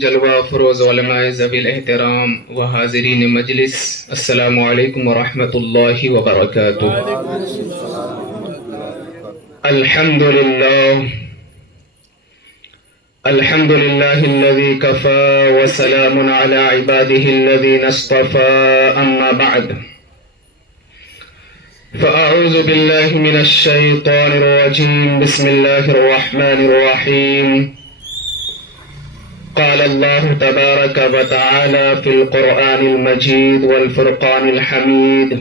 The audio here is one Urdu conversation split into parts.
جلوہ فروز علماء ذوی الاحترام و حاضرین مجلس، السلام علیکم ورحمۃ اللہ وبرکاتہ۔ الحمد للہ الذی کفى وسلام علی عباده الذین اصطفى، اما بعد فأعوذ باللہ من الشیطان الرجیم، بسم اللہ الرحمن الرحیم۔ قال الله تبارك وتعالى في القرآن المجيد والفرقان الحميد: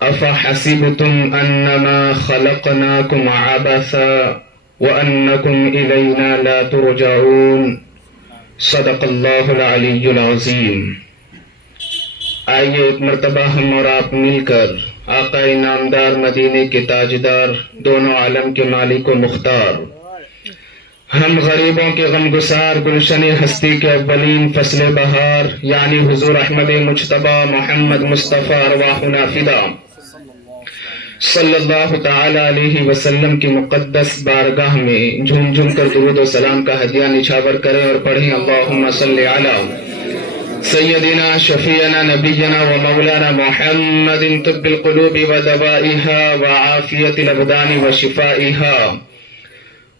أفحسبتم أنما خلقناكم عبثا وأنكم إلينا لا ترجعون، صدق الله العلي العظيم۔ آئیے ایک مرتبہ ہم اور آپ مل کر آقا انعامدار مدینے کے تاجدار، دونوں عالم کے مالک و مختار، ہم غریبوں کے غمگسار، گلشن ہستی کے اولین، فصل بہار یعنی حضور احمد مجتبی محمد مصطفیٰ ارواحنا فدا صلی اللہ تعالی علیہ وسلم کی مقدس بارگاہ میں جھوم جھوم کر درود و سلام کا ہدیہ نچھاور کریں اور پڑھیں: اللہم صلی علی سیدنا شفیعنا نبینا و مولانا محمد طب القلوب و دوائها وعافیت الابدان و شفائها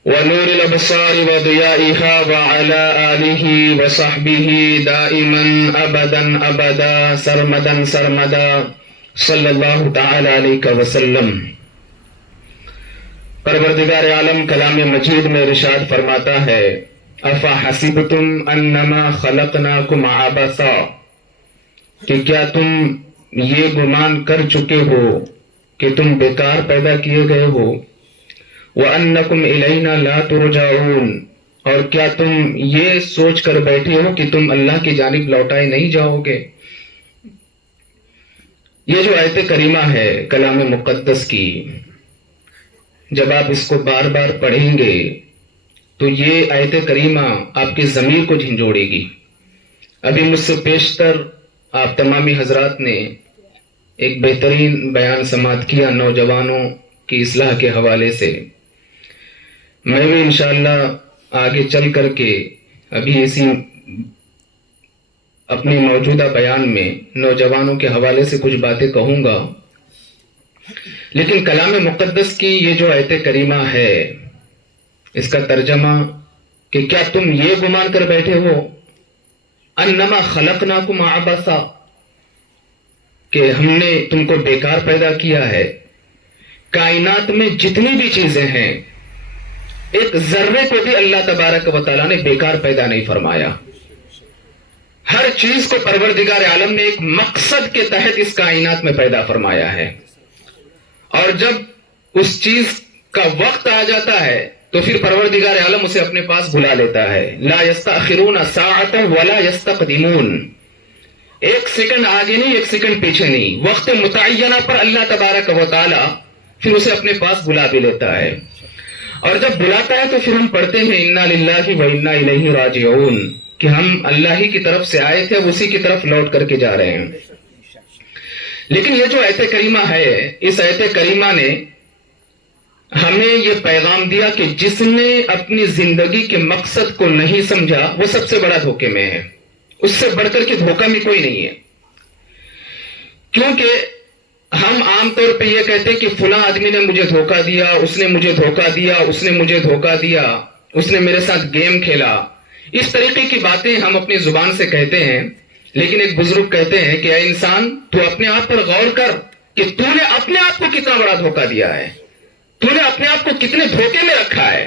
ونور الابصار وضیائها وعلى آلہ وصحبہ دائما ابدا ابدا سرمدا سرمدا صلی اللہ تعالی علیہ وسلم۔ پروردگار عالم کلام مجید میں ارشاد فرماتا ہے: افحسبتم انما خلقناکم عبثا، کہ کیا تم یہ گمان کر چکے ہو کہ تم بیکار پیدا کیے گئے ہو، وَأَنَّكُمْ إِلَيْنَا لَا تُرْجَعُونَ، اور کیا تم یہ سوچ کر بیٹھے ہو کہ تم اللہ کی جانب لوٹائے نہیں جاؤ گے۔ یہ جو آیت کریمہ ہے کلام مقدس کی، جب آپ اس کو بار بار پڑھیں گے تو یہ آیت کریمہ آپ کی ضمیر کو جھنجھوڑے گی۔ ابھی مجھ سے پیشتر آپ تمامی حضرات نے ایک بہترین بیان سماعت کیا نوجوانوں کی اصلاح کے حوالے سے۔ میں بھی انشاءاللہ آگے چل کر کے ابھی اسی اپنی موجودہ بیان میں نوجوانوں کے حوالے سے کچھ باتیں کہوں گا، لیکن کلام مقدس کی یہ جو آیت کریمہ ہے، اس کا ترجمہ کہ کیا تم یہ گمان کر بیٹھے ہو انما خلقناکم عبثا، کہ ہم نے تم کو بیکار پیدا کیا ہے۔ کائنات میں جتنی بھی چیزیں ہیں، ایک ذرے کو بھی اللہ تبارک و تعالیٰ نے بیکار پیدا نہیں فرمایا۔ ہر چیز کو پروردگار عالم نے ایک مقصد کے تحت اس کائنات میں پیدا فرمایا ہے، اور جب اس چیز کا وقت آ جاتا ہے تو پھر پروردگار عالم اسے اپنے پاس بلا لیتا ہے۔ لا یستأخرون ساعۃ ولا یستقدمون، ایک سیکنڈ آگے نہیں، ایک سیکنڈ پیچھے نہیں، وقت متعینہ پر اللہ تبارک و تعالیٰ پھر اسے اپنے پاس بلا بھی لیتا ہے۔ اور جب بلاتا ہے تو پھر ہم پڑھتے ہیں انا للہ و انا الیہ راجعون، کہ ہم اللہ ہی کی طرف سے آئے تھے، اب اسی کی طرف لوٹ کر کے جا رہے ہیں۔ لیکن یہ جو آیت کریمہ ہے، اس آیت کریمہ نے ہمیں یہ پیغام دیا کہ جس نے اپنی زندگی کے مقصد کو نہیں سمجھا وہ سب سے بڑا دھوکے میں ہے، اس سے بڑھ کر کے دھوکہ میں کوئی نہیں ہے۔ کیونکہ ہم عام طور پہ یہ کہتے ہیں کہ فلاں آدمی نے مجھے دھوکہ دیا، اس نے مجھے دھوکہ دیا، اس نے مجھے دھوکہ دیا، اس نے میرے ساتھ گیم کھیلا، اس طریقے کی باتیں ہم اپنی زبان سے کہتے ہیں۔ لیکن ایک بزرگ کہتے ہیں کہ اے انسان، تو اپنے آپ پر غور کر کہ تو نے اپنے آپ کو کتنا بڑا دھوکہ دیا ہے، تو نے اپنے آپ کو کتنے دھوکے میں رکھا ہے۔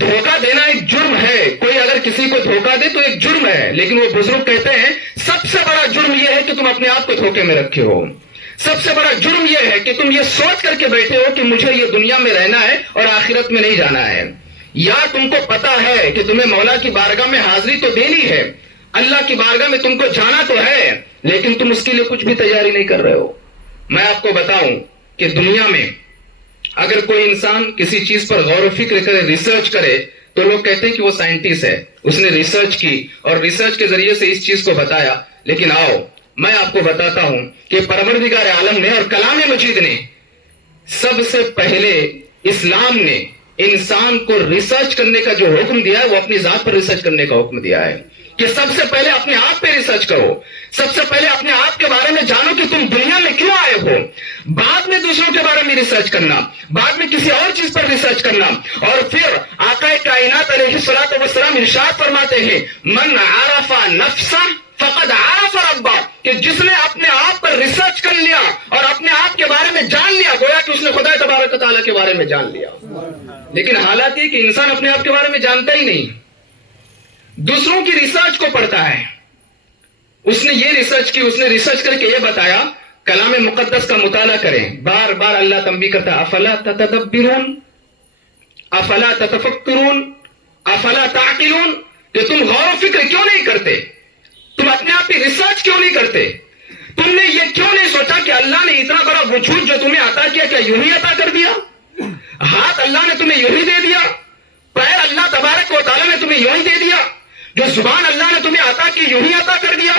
دھوکہ دینا ایک جرم ہے، کوئی اگر کسی کو دھوکہ دے تو ایک جرم ہے، لیکن وہ بزرگ کہتے ہیں سب سے بڑا جرم یہ ہے کہ تم اپنے آپ کو دھوکے میں رکھے ہو۔ سب سے بڑا جرم یہ ہے کہ تم یہ سوچ کر کے بیٹھے ہو کہ مجھے یہ دنیا میں رہنا ہے اور آخرت میں نہیں جانا ہے۔ یا تم کو پتا ہے کہ تمہیں مولا کی بارگاہ میں حاضری تو دینی ہے، اللہ کی بارگاہ میں تم کو جانا تو ہے، لیکن تم اس کے لیے کچھ بھی تیاری نہیں کر رہے ہو۔ میں آپ کو بتاؤں کہ دنیا میں اگر کوئی انسان کسی چیز پر غور و فکر کرے، ریسرچ کرے، تو لوگ کہتے ہیں کہ وہ سائنٹسٹ ہے، اس نے ریسرچ کی اور ریسرچ کے ذریعے سے اس چیز کو بتایا۔ لیکن آؤ میں آپ کو بتاتا ہوں کہ پروردگار عالم نے اور کلام مجید نے سب سے پہلے اسلام نے انسان کو ریسرچ کرنے کا جو حکم دیا ہے وہ اپنی ذات پر ریسرچ کرنے کا حکم دیا ہے کہ سب سے پہلے اپنے آپ پہ ریسرچ کرو، سب سے پہلے اپنے آپ کے بارے میں جانو کہ تم دنیا میں کیوں آئے ہو، بعد میں دوسروں کے بارے میں ریسرچ کرنا، بعد میں کسی اور چیز پر ریسرچ کرنا، اور پھر آقا کائنات علیہ الصلوۃ والسلام ارشاد فرماتے ہیں من عرف نفسہ فقد عرف ربہ، کہ جس نے اپنے آپ پر ریسرچ کر لیا اور اپنے آپ کے بارے میں جان لیا، گویا کہ اس نے خدا تبارک و تعالیٰ کے بارے میں جان لیا۔ لیکن حالات یہ کہ انسان اپنے آپ کے بارے میں جانتا ہی نہیں، دوسروں کی ریسرچ کو پڑھتا ہے۔ اس نے یہ ریسرچ کی، اس نے ریسرچ کر کے یہ بتایا، کلام مقدس کا مطالعہ کریں، بار بار اللہ تنبیہ کرتا ہے افلا تتدبرون افلا تتفکرون افلا تعقلون، کہ تم غور و فکر کیوں نہیں کرتے، تم اپنے آپ کی ریسرچ کیوں نہیں کرتے، تم نے یہ کیوں نہیں سوچا کہ اللہ نے اتنا بڑا وجود جو تمہیں عطا کیا کیا یوں ہی عطا کر دیا، ہاتھ اللہ نے تمہیں یوں ہی دے دیا، پیر اللہ تبارک و تعالیٰ نے تمہیں یوں ہی دے دیا، جو زبان اللہ نے تمہیں عطا کی یوں ہی عطا کر دیا،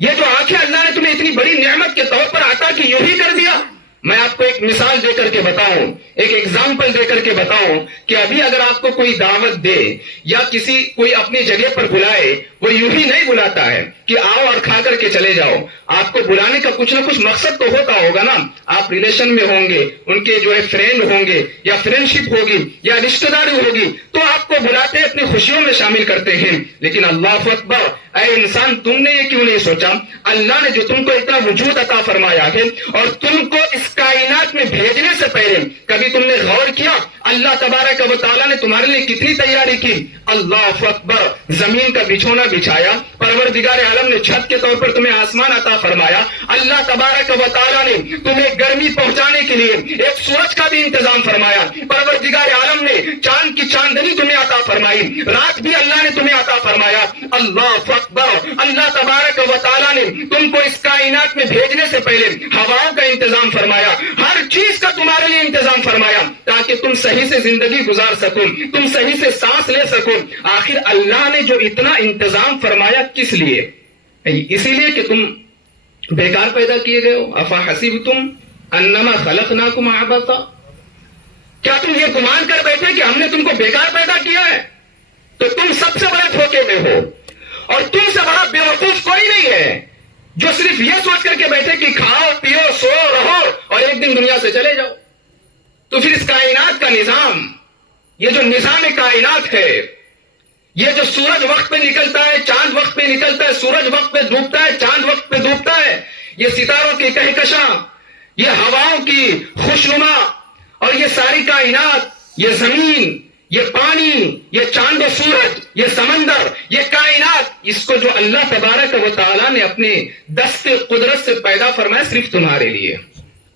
یہ جو آنکھیں اللہ نے تمہیں اتنی بڑی نعمت کے طور پر عطا کی یوں ہی کر دیا۔ میں آپ کو ایک مثال دے کر کے بتاؤں، ایک ایگزامپل دے کر کے بتاؤں کہ ابھی اگر آپ کو کوئی دعوت دے یا کوئی اپنی جگہ پر بلائے، وہ یوں ہی نہیں بلاتا ہے کہ آؤ اور کھا کر کے چلے جاؤ، آپ کو بلانے کا کچھ نہ کچھ مقصد تو ہوتا ہوگا نا، آپ ریلیشن میں ہوں گے، ان کے جو ہے فرینڈ ہوں گے یا فرینڈشپ ہوگی یا رشتہ داری ہوگی، تو آپ کو بلاتے اپنی خوشیوں میں شامل کرتے ہیں۔ لیکن اللہ اکبر، اے انسان تم نے یہ کیوں نہیں سوچا، اللہ نے جو تم کو اتنا وجود عطا فرمایا ہے اور تم کو اس کائنات میں بھیجنے سے پہلے کبھی تم نے غور کیا اللہ تبارک و تعالیٰ نے تمہارے لیے کتنی تیاری کی؟ اللہ اکبر، زمین کا بچھونا بچھایا، پروردگار عالم نے چھت کے طور پر تمہیں آسمان عطا فرمایا، اللہ تبارک و تعالیٰ نے تمہیں گرمی پہنچانے کے لیے ایک سورج کا بھی انتظام فرمایا، پروردگار عالم نے چاند کی چاندنی تمہیں عطا فرمائی، رات بھی اللہ نے تمہیں عطا فرمایا۔ اللہ اکبر، اللہ تبارک و تعالیٰ نے تم کو اس کائنات میں بھیجنے سے پہلے ہواؤں کا انتظام فرمایا، ہر چیز کا تمہارے لیے انتظام فرمایا تاکہ تم صحیح سے زندگی گزار سکو، تم صحیح سے سانس لے سکو۔ آخر اللہ نے جو اتنا انتظام فرمایا کس لیے؟ اسی لیے کہ تم بیکار پیدا کیے گئے ہو۔ افا حسبتم انما خلقناکم عبثا، کیا تم یہ گمان کر بیٹھے کہ ہم نے تم کو بیکار پیدا کیا ہے؟ تو تم سب سے بڑے دھوکے میں ہو، اور تم سے بڑا بے وقوف کوئی نہیں ہے جو صرف یہ سوچ کر کے بیٹھے کہ کھاؤ پیو سو رہو اور ایک دن دنیا سے چلے جاؤ۔ تو پھر اس کائنات کا نظام، یہ جو نظام کائنات ہے، یہ جو سورج وقت پہ نکلتا ہے، چاند وقت پہ نکلتا ہے، سورج وقت پہ ڈوبتا ہے، چاند وقت پہ ڈوبتا ہے، یہ ستاروں کی کہکشاں، یہ ہواؤں کی خوشنما، اور یہ ساری کائنات، یہ زمین، یہ پانی، یہ چاند و سورج، یہ سمندر، یہ کائنات، اس کو جو اللہ تبارک و تعالیٰ نے اپنے دست قدرت سے پیدا فرمایا صرف تمہارے لیے۔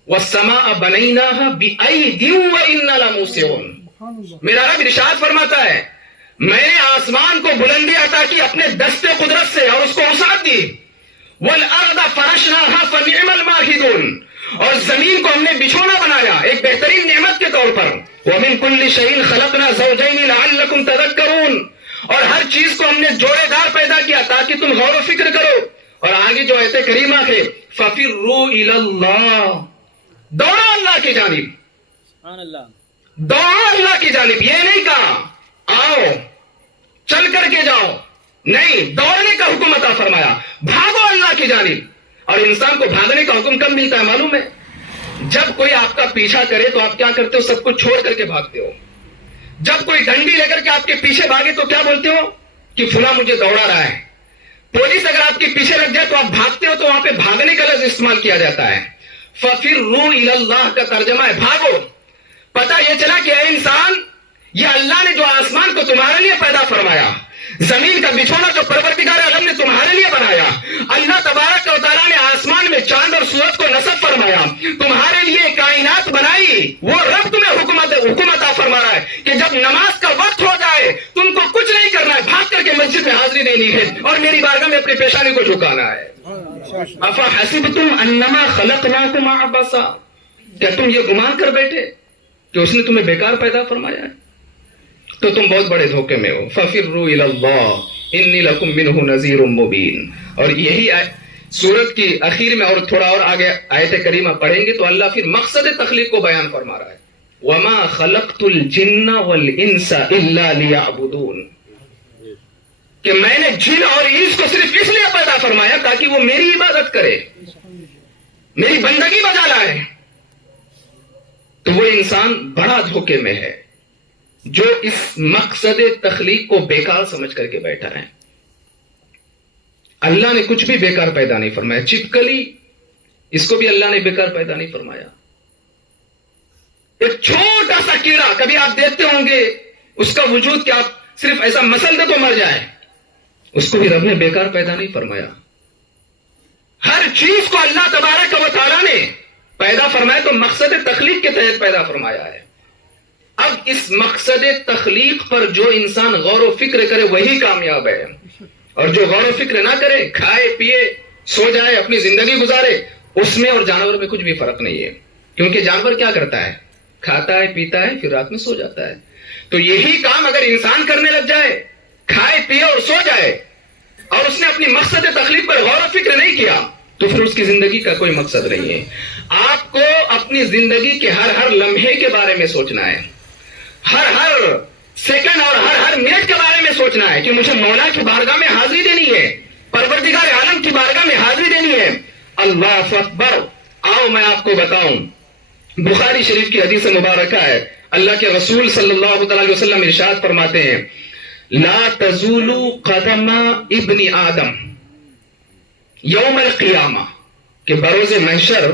وَالسَّمَاءَ بَنَيْنَاهَا بِأَيْدٍ وَإِنَّا لَمُوسِعُونَ، میرا رب ارشاد فرماتا ہے میں نے آسمان کو بلندی عطا کی اپنے دست قدرت سے اور اس کو وسعت دی۔ وَالْأَرْضَ فَرَشْنَاهَا فَنِعْمَ الْمَاهِدُونَ، اور زمین کو ہم نے بچھونا بنایا ایک بہترین نعمت کے طور پر۔ وَمِن كُلِّ شَيْءٍ خَلَقْنَا زَوْجَيْنِ لَعَلَّكُمْ تَذَكَّرُونَ، اور ہر چیز کو ہم نے جوڑے دار پیدا کیا تاکہ تم غور و فکر کرو۔ اور آگے جو آیت کریمہ ہے فَفِرُّوا إِلَى اللَّهِ، دوڑو اللہ کی جانب، دوڑو اللہ کی جانب، یہ نہیں کہا آؤ چل کر کے جاؤ، نہیں، دوڑنے کا حکم عطا فرمایا، بھاگو اللہ کی جانب۔ اور انسان کو بھاگنے کا حکم کب ملتا ہے معلوم ہے؟ جب کوئی آپ کا پیچھا کرے تو آپ کیا کرتے ہو؟ سب کچھ چھوڑ کر کے بھاگتے ہو۔ جب کوئی ڈنڈی لے کر کے آپ کے پیچھے بھاگے تو کیا بولتے ہو؟ کہ فلاں مجھے دوڑا رہا ہے۔ پولیس اگر آپ کے پیچھے لگ جائے تو آپ بھاگتے ہو، تو وہاں پہ بھاگنے کا لفظ استعمال کیا جاتا ہے۔ فَفِرُّوا إِلَى اللَّهِ کا ترجمہ ہے بھاگو۔ پتہ یہ چلا کہ اے انسان، یہ اللہ نے جو آسمان کو تمہارے لیے پیدا فرمایا، زمین کا بچھونا جو پروردگار عالم نے تمہارے لیے بنایا، اللہ تبارک و تعالیٰ نے آسمان میں چاند اور سورج کو نصب فرمایا، تمہارے لیے کائنات بنائی، وہ رب تمہیں حکم عطا فرما رہا ہے کہ جب نماز کا وقت ہو جائے تم کو کچھ نہیں کرنا ہے، بھاگ کر کے مسجد میں حاضری دینی ہے اور میری بارگاہ میں اپنے پیشانی کو جھکانا ہے۔ افا حسبتم انما خلقناکم عبثا، کیا تم یہ گمان کر بیٹھے کہ اس نے تمہیں بیکار پیدا فرمایا ہے؟ تو تم بہت بڑے دھوکے میں ہو۔ فَفِرُّوا إِلَى اللَّهِ إِنِّي لَكُمْ مِنْهُ نَذِيرٌ مُبِينٌ، اور یہی سورت کی اخیر میں اور تھوڑا اور آگے آیت کریمہ پڑھیں گے تو اللہ پھر مقصد تخلیق کو بیان فرما رہا ہے۔ وما خلقت الجن والانس الا لیعبدون، کہ میں نے جن اور انس کو صرف اس لیے پیدا فرمایا تاکہ وہ میری عبادت کرے، میری بندگی بجا لائے۔ تو وہ انسان بڑا دھوکے میں ہے جو اس مقصد تخلیق کو بیکار سمجھ کر کے بیٹھا ہے۔ اللہ نے کچھ بھی بیکار پیدا نہیں فرمایا، چپکلی اس کو بھی اللہ نے بیکار پیدا نہیں فرمایا۔ ایک چھوٹا سا کیڑا کبھی آپ دیکھتے ہوں گے اس کا وجود کیا صرف ایسا مسل دے تو مر جائے، اس کو بھی رب نے بیکار پیدا نہیں فرمایا۔ ہر چیز کو اللہ تبارک و تعالیٰ نے پیدا فرمایا تو مقصد تخلیق کے تحت پیدا فرمایا ہے۔ اب اس مقصد تخلیق پر جو انسان غور و فکر کرے وہی کامیاب ہے، اور جو غور و فکر نہ کرے، کھائے پیے سو جائے اپنی زندگی گزارے، اس میں اور جانور میں کچھ بھی فرق نہیں ہے۔ کیونکہ جانور کیا کرتا ہے؟ کھاتا ہے، پیتا ہے، پھر رات میں سو جاتا ہے۔ تو یہی کام اگر انسان کرنے لگ جائے، کھائے پیے اور سو جائے، اور اس نے اپنی مقصد تخلیق پر غور و فکر نہیں کیا، تو پھر اس کی زندگی کا کوئی مقصد نہیں ہے۔ آپ کو اپنی زندگی کے ہر لمحے کے بارے میں سوچنا ہے، ہر سیکنڈ اور ہر منٹ کے بارے میں سوچنا ہے کہ مجھے مولا کی بارگاہ میں حاضری دینی ہے، پروردگار عالم کی بارگاہ میں حاضری دینی ہے۔ اللہ اکبر۔ آؤ میں آپ کو بتاؤں، بخاری شریف کی حدیث مبارکہ ہے، اللہ کے رسول صلی اللہ تعالی وسلم ارشاد فرماتے ہیں، لا تزول قدم ابن آدم یوم القیامہ، کہ بروز محشر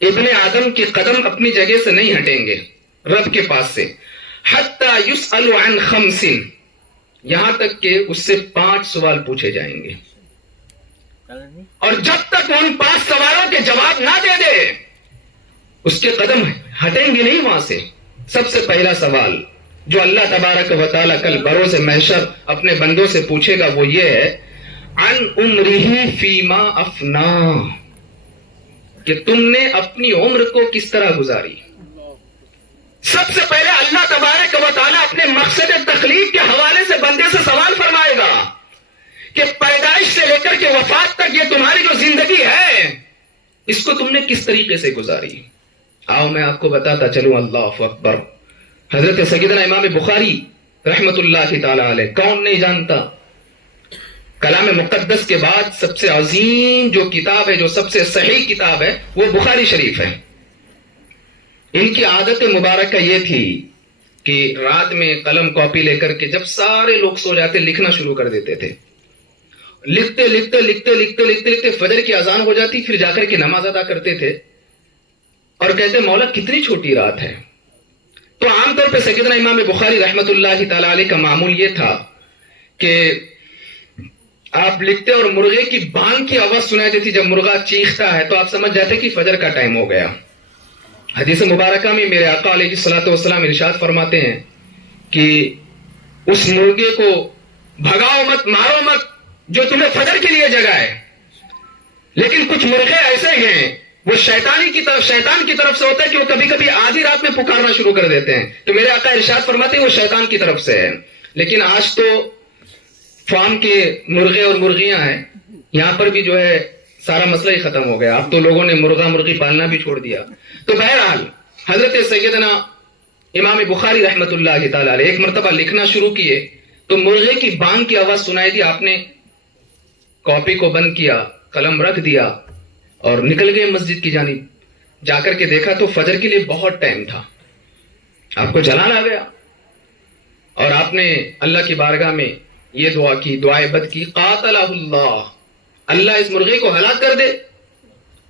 ابن آدم کے قدم اپنی جگہ سے نہیں ہٹیں گے رب کے پاس سے، حتی یسأل عن خمس، یہاں تک کہ اس سے 5 سوال پوچھے جائیں گے، اور جب تک ان 5 سوالوں کے جواب نہ دے دے اس کے قدم ہٹیں گے نہیں وہاں سے۔ سب سے پہلا سوال جو اللہ تبارک و تعالیٰ کل بروز محشر اپنے بندوں سے پوچھے گا وہ یہ ہے، عن عمرہ فیما افنا، کہ تم نے اپنی عمر کو کس طرح گزاری۔ سب سے پہلے اللہ تبارک و تعالیٰ اپنے مقصد تخلیق کے حوالے سے بندے سے سوال فرمائے گا کہ پیدائش سے لے کر کے وفات تک یہ تمہاری جو زندگی ہے اس کو تم نے کس طریقے سے گزاری۔ آؤ میں آپ کو بتاتا چلوں، اللہ اکبر۔ حضرت سیدنا امام بخاری رحمت اللہ تعالی علیہ، کون نہیں جانتا، کلام مقدس کے بعد سب سے عظیم جو کتاب ہے، جو سب سے صحیح کتاب ہے وہ بخاری شریف ہے۔ ان کی عادت مبارکہ یہ تھی کہ رات میں قلم کاپی لے کر کے جب سارے لوگ سو جاتے لکھنا شروع کر دیتے تھے، لکھتے لکھتے لکھتے لکھتے لکھتے لکھتے فجر کی اذان ہو جاتی، پھر جا کر کے نماز ادا کرتے تھے اور کہتے مولا کتنی چھوٹی رات ہے۔ تو عام طور پہ سیدنا امام بخاری رحمت اللہ تعالی علیہ کا معمول یہ تھا کہ آپ لکھتے اور مرغے کی بانگ کی آواز سنائی دیتی، جب مرغا چیختا ہے تو آپ سمجھ جاتے کہ فجر کا ٹائم ہو گیا۔ حدیث مبارکہ میں میرے آقا علیہ الصلوۃ والسلام ارشاد فرماتے ہیں کہ اس مرغے کو بھگاؤ مت، مارو مت جو تمہیں فجر کے لیے جگائے، لیکن کچھ مرغے ایسے ہیں وہ شیطان کی طرف سے ہوتا ہے کہ وہ کبھی کبھی آدھی رات میں پکارنا شروع کر دیتے ہیں، تو میرے آقا ارشاد فرماتے ہیں وہ شیطان کی طرف سے ہے۔ لیکن آج تو فارم کے مرغے اور مرغیاں ہیں، یہاں پر بھی جو ہے سارا مسئلہ ہی ختم ہو گیا، اب تو لوگوں نے مرغا مرغی پالنا بھی چھوڑ دیا۔ تو بہرحال حضرت سیدنا امام بخاری رحمت اللہ تعالی علیہ ایک مرتبہ لکھنا شروع کیے تو مرغے کی بانگ کی آواز سنائی دی، آپ نے کاپی کو بند کیا، قلم رکھ دیا اور نکل گئے مسجد کی جانب۔ جا کر کے دیکھا تو فجر کے لیے بہت ٹائم تھا، آپ کو جلال آ گیا اور آپ نے اللہ کی بارگاہ میں یہ دعا کی، دعائے بد کی، قاتلہ اللہ، اللہ اس مرغے کو ہلاک کر دے،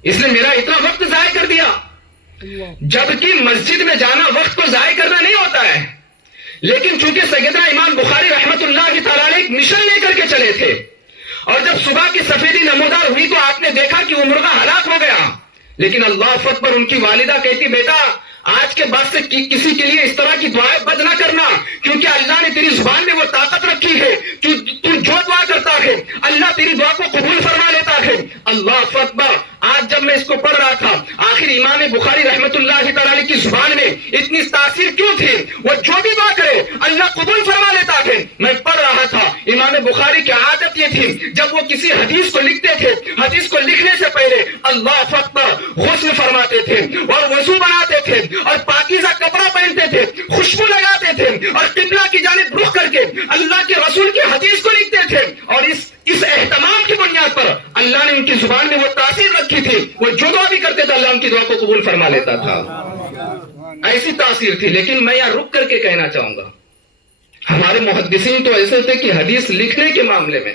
اس نے میرا اتنا وقت ضائع کر دیا۔ جبکہ مسجد میں جانا وقت کو ضائع کرنا نہیں ہوتا ہے، لیکن چونکہ سیدنا امام بخاری رحمت اللہ تعالی علیہ ایک مشن لے کر کے چلے تھے، اور جب صبح کی سفیدی نمودار ہوئی تو آپ نے دیکھا کہ وہ مرغا ہلاک ہو گیا، لیکن اللہ اکبر، ان کی والدہ کہتی بیٹا آج کے بعد سے کسی کے لیے اس طرح کی دعائیں بد نہ کرنا، کیونکہ اللہ نے تیری زبان میں وہ طاقت رکھی ہے، تو جو دعا کرتا ہے اللہ تیری دعا کو قبول فرما لیتا ہے۔ اللہ اکبر۔ آج جب میں اس کو پڑھ رہا تھا، آخر امام بخاری رحمت اللہ تعالی کی زبان میں اتنی تاثیر کیوں تھی؟ وہ جو بھی دعا کرے اللہ قبول فرما لیتا ہے۔ میں پڑھ رہا تھا امام بخاری کی عادت یہ تھی جب وہ کسی حدیث کو لکھتے تھے حدیث کو لکھنے سے پہلے اللہ اکبر غسل فرماتے تھے اور وضو بناتے تھے اور پاکیزہ کپڑا پہنتے تھے خوشبو لگاتے تھے اور قبلہ کی جانب رخ کر کے اللہ کے رسول کی حدیث کو لکھتے تھے اور اس اہتمام کی بنیاد پر اللہ نے ان کی زبان میں وہ تاثیر رکھی تھی وہ جو دعا بھی کرتے تھے اللہ ان کی دعا کو قبول فرما لیتا تھا ایسی تاثیر تھی لیکن میں یہاں رک کر کے کہنا چاہوں گا ہمارے محدثین تو ایسے تھے کہ حدیث لکھنے کے معاملے میں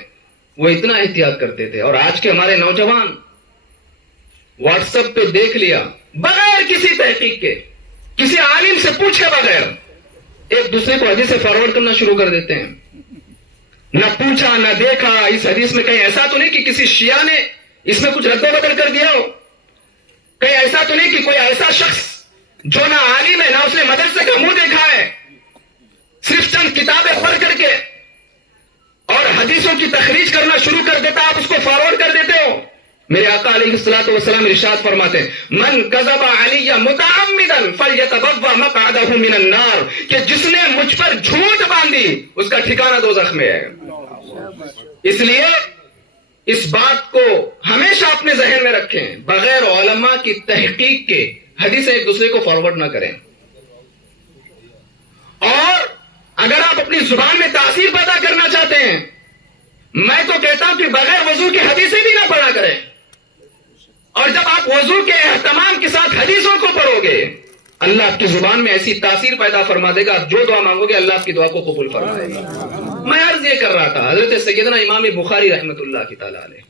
وہ اتنا احتیاط کرتے تھے اور آج کے ہمارے نوجوان واٹس ایپ پہ دیکھ لیا بغیر کسی تحقیق کے کسی عالم سے پوچھے بغیر ایک دوسرے کو حدیث سے فارورڈ کرنا شروع کر دیتے ہیں نہ پوچھا نہ دیکھا اس حدیث میں کہیں ایسا تو نہیں کہ کسی شیعہ نے اس میں کچھ رد و بدل کر دیا ہو کہیں ایسا تو نہیں کہ کوئی ایسا شخص جو نہ عالم ہے نہ اس نے مدرسے کا منہ دیکھا ہے صرف چند کتابیں پڑھ کر کے اور حدیثوں کی تخریج کرنا شروع کر دیتا آپ اس کو فارورڈ کر دیتے ہو میرے آقا علیہ الصلوۃ والسلام ارشاد فرماتے ہیں من کذب علی متعمدا فلیتبوأ مقعدہ من النار کہ جس نے مجھ پر جھوٹ باندھی اس کا ٹھکانہ دوزخ میں ہے اس لیے اس بات کو ہمیشہ اپنے ذہن میں رکھیں بغیر علماء کی تحقیق کے حدیثیں ایک دوسرے کو فارورڈ نہ کریں اور اگر آپ اپنی زبان میں تاثیر پیدا کرنا چاہتے ہیں میں تو کہتا ہوں کہ بغیر وضو کی حدیثیں بھی نہ پڑھا کریں اور جب آپ وضو کے اہتمام کے ساتھ حدیثوں کو پڑھو گے اللہ آپ کی زبان میں ایسی تاثیر پیدا فرما دے گا آپ جو دعا مانگو گے اللہ آپ کی دعا کو قبول فرمائے گا میں عرض یہ کر رہا تھا حضرت سیدنا امام بخاری رحمت اللہ کی تعالی علیہ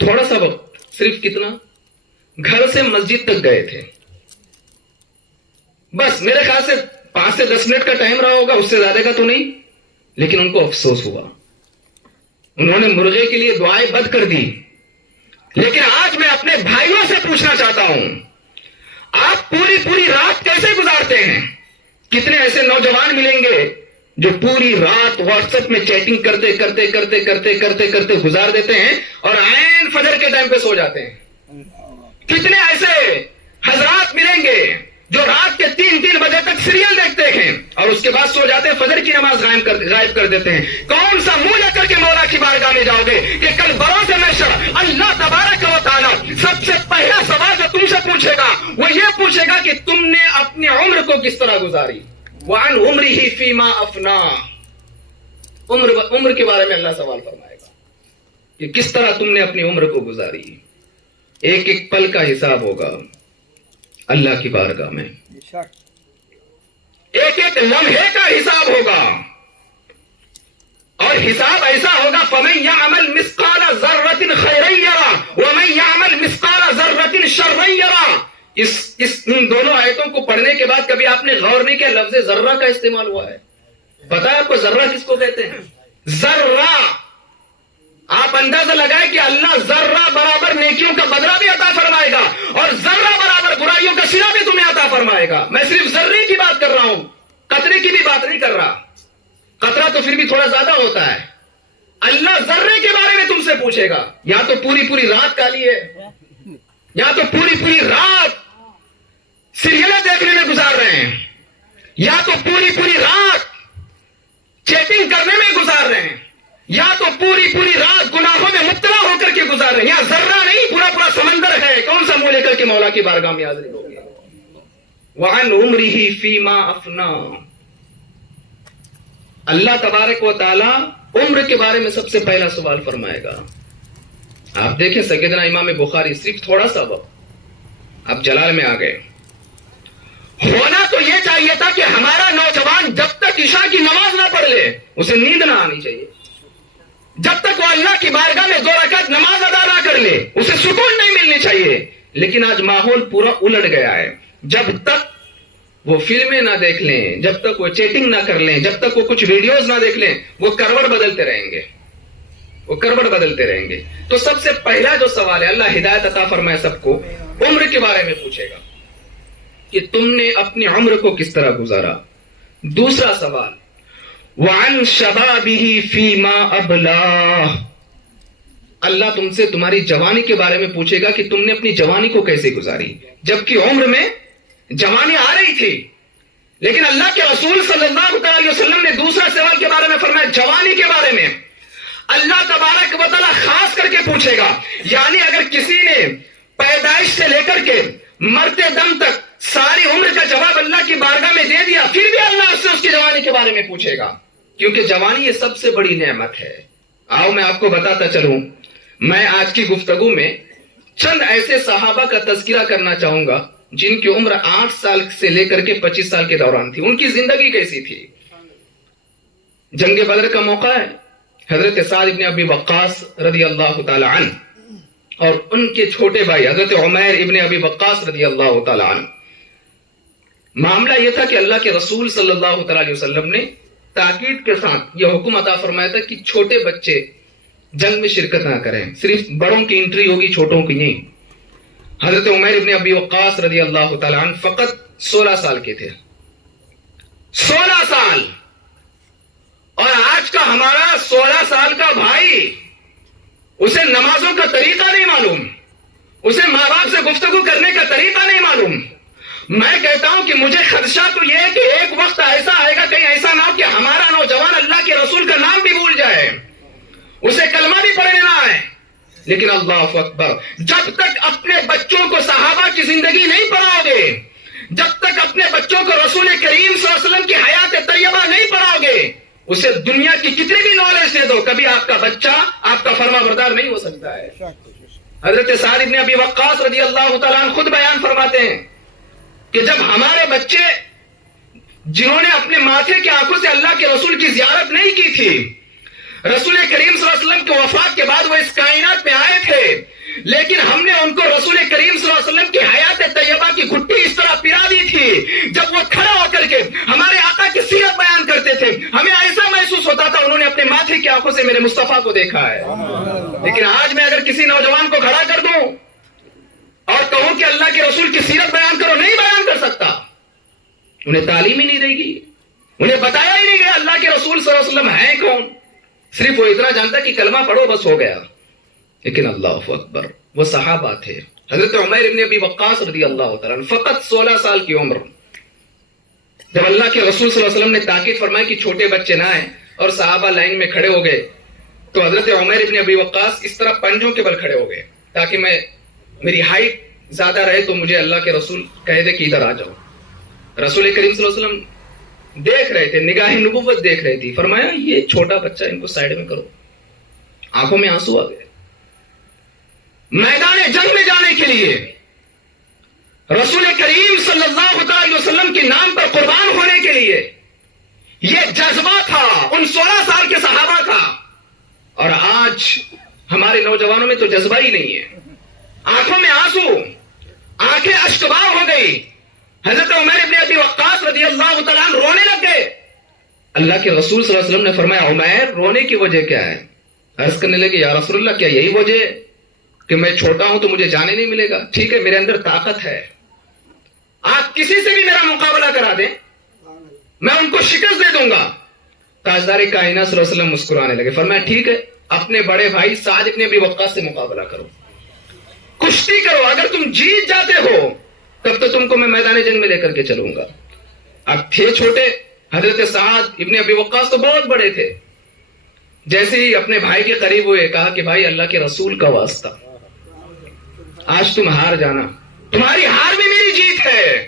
تھوڑا سا وقت صرف کتنا گھر سے مسجد تک گئے تھے بس میرے خیال سے 5 سے 10 منٹ کا ٹائم رہا ہوگا اس سے زیادہ کا تو نہیں لیکن ان کو افسوس ہوا انہوں نے مرغے کے لیے دعائیں بد کر دی لیکن آج میں اپنے بھائیوں سے پوچھنا چاہتا ہوں آپ پوری رات کیسے گزارتے ہیں کتنے ایسے نوجوان ملیں گے جو پوری رات واٹس ایپ میں چیٹنگ کرتے گزار دیتے ہیں اور عین فجر کے ٹائم پہ سو جاتے ہیں کتنے ایسے حضرات ملیں گے جو رات کے 3 بجے تک سیریل دیکھتے ہیں اور اس کے بعد سو جاتے ہیں فجر کی نماز غائب کر دیتے ہیں کون سا منہ لے کر کے مولا کی بارگاہ میں جاؤ گے کہ کل بروز محشر اللہ تبارک و تعالی سب سے پہلا سوال جو تم سے پوچھے گا وہ یہ پوچھے گا کہ تم نے اپنی عمر کو کس طرح گزاری وعن عمرہ فیما افنا عمر کے بارے میں اللہ سوال فرمائے گا کہ کس طرح تم نے اپنی عمر کو گزاری ایک ایک پل کا حساب ہوگا اللہ کی بارگاہ میں ایک ایک لمحے کا حساب ہوگا اور حساب ایسا ہوگا فَمَن يَعْمَلْ مِثْقَالَ ذَرَّةٍ خَيْرًا يَرَهُ وَمَن يَعْمَلْ مِثْقَالَ ذَرَّةٍ شَرًّا يَرَهُ ان دونوں آیتوں کو پڑھنے کے بعد کبھی آپ نے غور نہیں کیا لفظ ذرہ کا استعمال ہوا ہے پتہ ہے آپ کو ذرہ کس کو کہتے ہیں ذرہ آپ اندازہ لگائیں کہ اللہ ذرہ برابر نیکیوں کا بدلہ بھی عطا فرمائے گا اور ذرہ برابر برائیوں کا صلہ بھی تمہیں عطا فرمائے گا میں صرف ذرے کی بات کر رہا ہوں قطرے کی بھی بات نہیں کر رہا قطرہ تو پھر بھی تھوڑا زیادہ ہوتا ہے اللہ ذرے کے بارے میں تم سے پوچھے گا یا تو پوری رات کالی ہے یا تو پوری رات سیریلیں دیکھنے میں گزار رہے ہیں یا تو پوری رات چیٹنگ کرنے میں گزار رہے ہیں یا تو پوری رات گناہوں میں مبتلا ہو کر کے گزار رہے ہیں یا ذرہ نہیں پورا سمندر ہے کون سا منہ لے کر کے مولا کی بارگاہ میں حاضر ہو گے وعن عمرہ فیما افنا اللہ تبارک و تعالی عمر کے بارے میں سب سے پہلا سوال فرمائے گا آپ دیکھیں سیدنا امام بخاری صرف تھوڑا سا وقت آپ جلال میں آ گئے ہونا تو یہ چاہیے تھا کہ ہمارا نوجوان جب تک عشاء کی نماز نہ پڑھ لے اسے نیند نہ آنی چاہیے جب تک وہ اللہ کی بارگاہ میں 2 رکعت نماز ادا نہ کر لے اسے سکون نہیں ملنی چاہیے لیکن آج ماحول پورا الٹ گیا ہے جب تک وہ فلمیں نہ دیکھ لیں جب تک وہ چیٹنگ نہ کر لیں جب تک وہ کچھ ویڈیوز نہ دیکھ لیں وہ کروڑ بدلتے رہیں گے تو سب سے پہلا جو سوال ہے اللہ ہدایت عطا فرمائے سب کو عمر کے بارے میں پوچھے گا کہ تم نے اپنی عمر کو کس طرح گزارا دوسرا سوال وعن شبابہ فیما ابلاہ اللہ تم سے تمہاری جوانی کے بارے میں پوچھے گا کہ تم نے اپنی جوانی کو کیسے گزاری جبکہ عمر میں جوانی آ رہی تھی لیکن اللہ کے رسول صلی اللہ علیہ وسلم نے دوسرا سوال کے بارے میں فرمایا جوانی کے بارے میں اللہ تبارک و تعالیٰ خاص کر کے پوچھے گا. یعنی اگر کسی نے پیدائش سے لے کر کے مرتے دم تک ساری عمر کا جواب اللہ کی بارگاہ میں دے دیا, پھر بھی اللہ اس سے اس کی جوانی کے بارے میں پوچھے گا, کیونکہ جوانی یہ سب سے بڑی نعمت ہے. آؤ میں آپ کو بتاتا چلوں. میں آج کی گفتگو میں چند ایسے صحابہ کا تذکرہ کرنا چاہوں گا جن کی عمر 8 سال سے لے کر کے 25 سال کے دوران تھی. ان کی زندگی کیسی تھی؟ جنگ بدر کا موقع ہے. حضرت سعد ابن ابی وقاص رضی اللہ تعالی عنہ اور ان کے چھوٹے بھائی حضرت عمیر ابن ابی وقاص رضی اللہ تعالی عنہ. معاملہ یہ تھا کہ اللہ کے رسول صلی اللہ تعالی علیہ وسلم نے تاکید کے ساتھ یہ حکم عطا فرمایا تھا کہ چھوٹے بچے جنگ میں شرکت نہ کریں, صرف بڑوں کی انٹری ہوگی, چھوٹوں کی نہیں. حضرت عمیر ابن ابی وقاص رضی اللہ تعالی عنہ فقط 16 سال کے تھے. 16 سال. اور آج کا ہمارا 16 سال کا بھائی, اسے نمازوں کا طریقہ نہیں معلوم, اسے ماں باپ سے گفتگو کرنے کا طریقہ نہیں معلوم. میں کہتا ہوں کہ مجھے خدشہ تو یہ ہے کہ ایک وقت ایسا آئے گا, کہیں ایسا نہ ہو کہ ہمارا نوجوان اللہ کے رسول کا نام بھی بھول جائے, اسے کلمہ بھی پڑھنے نہ آئے. لیکن اللہ اکبر, جب تک اپنے بچوں کو صحابہ کی زندگی نہیں پڑھاؤ گے, جب تک اپنے بچوں کو رسول کریم صلی اللہ علیہ وسلم کی حیات طیبہ نہیں پڑھاؤ گے, اسے دنیا کی کتنی بھی نالج دے دو, کبھی آپ کا بچہ آپ کا فرما بردار نہیں ہو سکتا ہے. حضرت سعد ابن ابی وقاص رضی اللہ تعالیٰ عنہ خود بیان فرماتے ہیں کہ جب ہمارے بچے جنہوں نے اپنے ماتھے کی آنکھوں سے اللہ کے رسول کی زیارت نہیں کی تھی, رسول کریم صلی اللہ علیہ وسلم کی وفات کے بعد وہ اس کائنات میں آئے تھے, لیکن ہم نے ان کو رسول کریم صلی اللہ علیہ وسلم کی حیات طیبہ کی گھٹی اس طرح پرا دی تھی, جب وہ کھڑا ہو کر کے ہمارے آقا کی سیرت بیان کرتے تھے, ہمیں ایسا محسوس ہوتا تھا انہوں نے اپنے ماتھے کی آنکھوں سے میرے مصطفیٰ کو دیکھا ہے. لیکن آج میں اگر کسی نوجوان کو کھڑا کر دوں اور کہوں کہ اللہ کے رسول کی سیرت بیان کرو, نہیں بیان کر سکتا. انہیں تعلیم ہی نہیں دے گی, انہیں بتایا ہی نہیں گیا اللہ کے رسول صلی اللہ علیہ وسلم ہیں کون. صرف وہ اتنا جانتا کہ کلمہ پڑھو بس ہو گیا. لیکن اللہ اکبر, وہ صحابہ تھے. حضرت عمیر ابن ابی وقاص رضی اللہ تعالیٰ عنہ فقط 16 سال کی عمر, جب اللہ کے رسول صلی اللہ علیہ وسلم نے تاکید فرمائی کہ چھوٹے بچے نہ آئیں اور صحابہ لائن میں کھڑے ہو گئے, تو حضرت عمیر ابن ابی وقاص اس طرح پنجوں کے بل کھڑے ہو گئے تاکہ میری ہائٹ زیادہ رہے تو مجھے اللہ کے رسول کہہ دے کہ ادھر آ جاؤ. رسول کریم صلی اللہ علیہ وسلم دیکھ رہے تھے, نگاہ نبوت دیکھ رہی تھی. فرمایا یہ چھوٹا بچہ, ان کو سائڈ میں کرو. آنکھوں میں آنسو آ گئے. میدان جنگ میں جانے کے لیے رسول کریم صلی اللہ علیہ وسلم کے نام پر قربان ہونے کے لیے یہ جذبہ تھا ان 16 سال کے صحابہ کا. اور آج ہمارے نوجوانوں میں تو جذبہ ہی نہیں ہے. آنکھوں میں آنسو, آنکھیں اشکبار ہو گئی. حضرت عمیر ابن ابی وقاص رضی اللہ تعالیٰ عنہ رونے لگ گئے. اللہ کے رسول صلی اللہ علیہ وسلم نے فرمایا عمیر رونے کی وجہ کیا ہے؟ عرض کرنے لگے یا رسول اللہ کیا یہی وجہ ہے کہ میں چھوٹا ہوں تو مجھے جانے نہیں ملے گا؟ ٹھیک ہے میرے اندر طاقت ہے, آپ کسی سے بھی میرا مقابلہ کرا دیں میں ان کو شکست دے دوں گا. تاجدار کائنات صلی اللہ علیہ وسلم مسکرانے لگے. فرمایا ٹھیک ہے اپنے بڑے بھائی سعد ابن ابی وقاص سے مقابلہ کرو, کشتی کرو, اگر تم جیت جاتے ہو تب تو تم کو میں میدان جنگ میں لے کر کے چلوں گا. اب تھے چھوٹے, حضرت سعد ابن ابی وقاص تو بہت بڑے تھے. جیسے ہی اپنے بھائی کے قریب ہوئے کہا کہ بھائی اللہ کے رسول کا واسطہ, آج تم ہار جانا, تمہاری ہار بھی میری جیت ہے,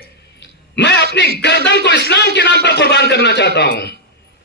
میں اپنی گردن کو اسلام کے نام پر قربان کرنا چاہتا ہوں.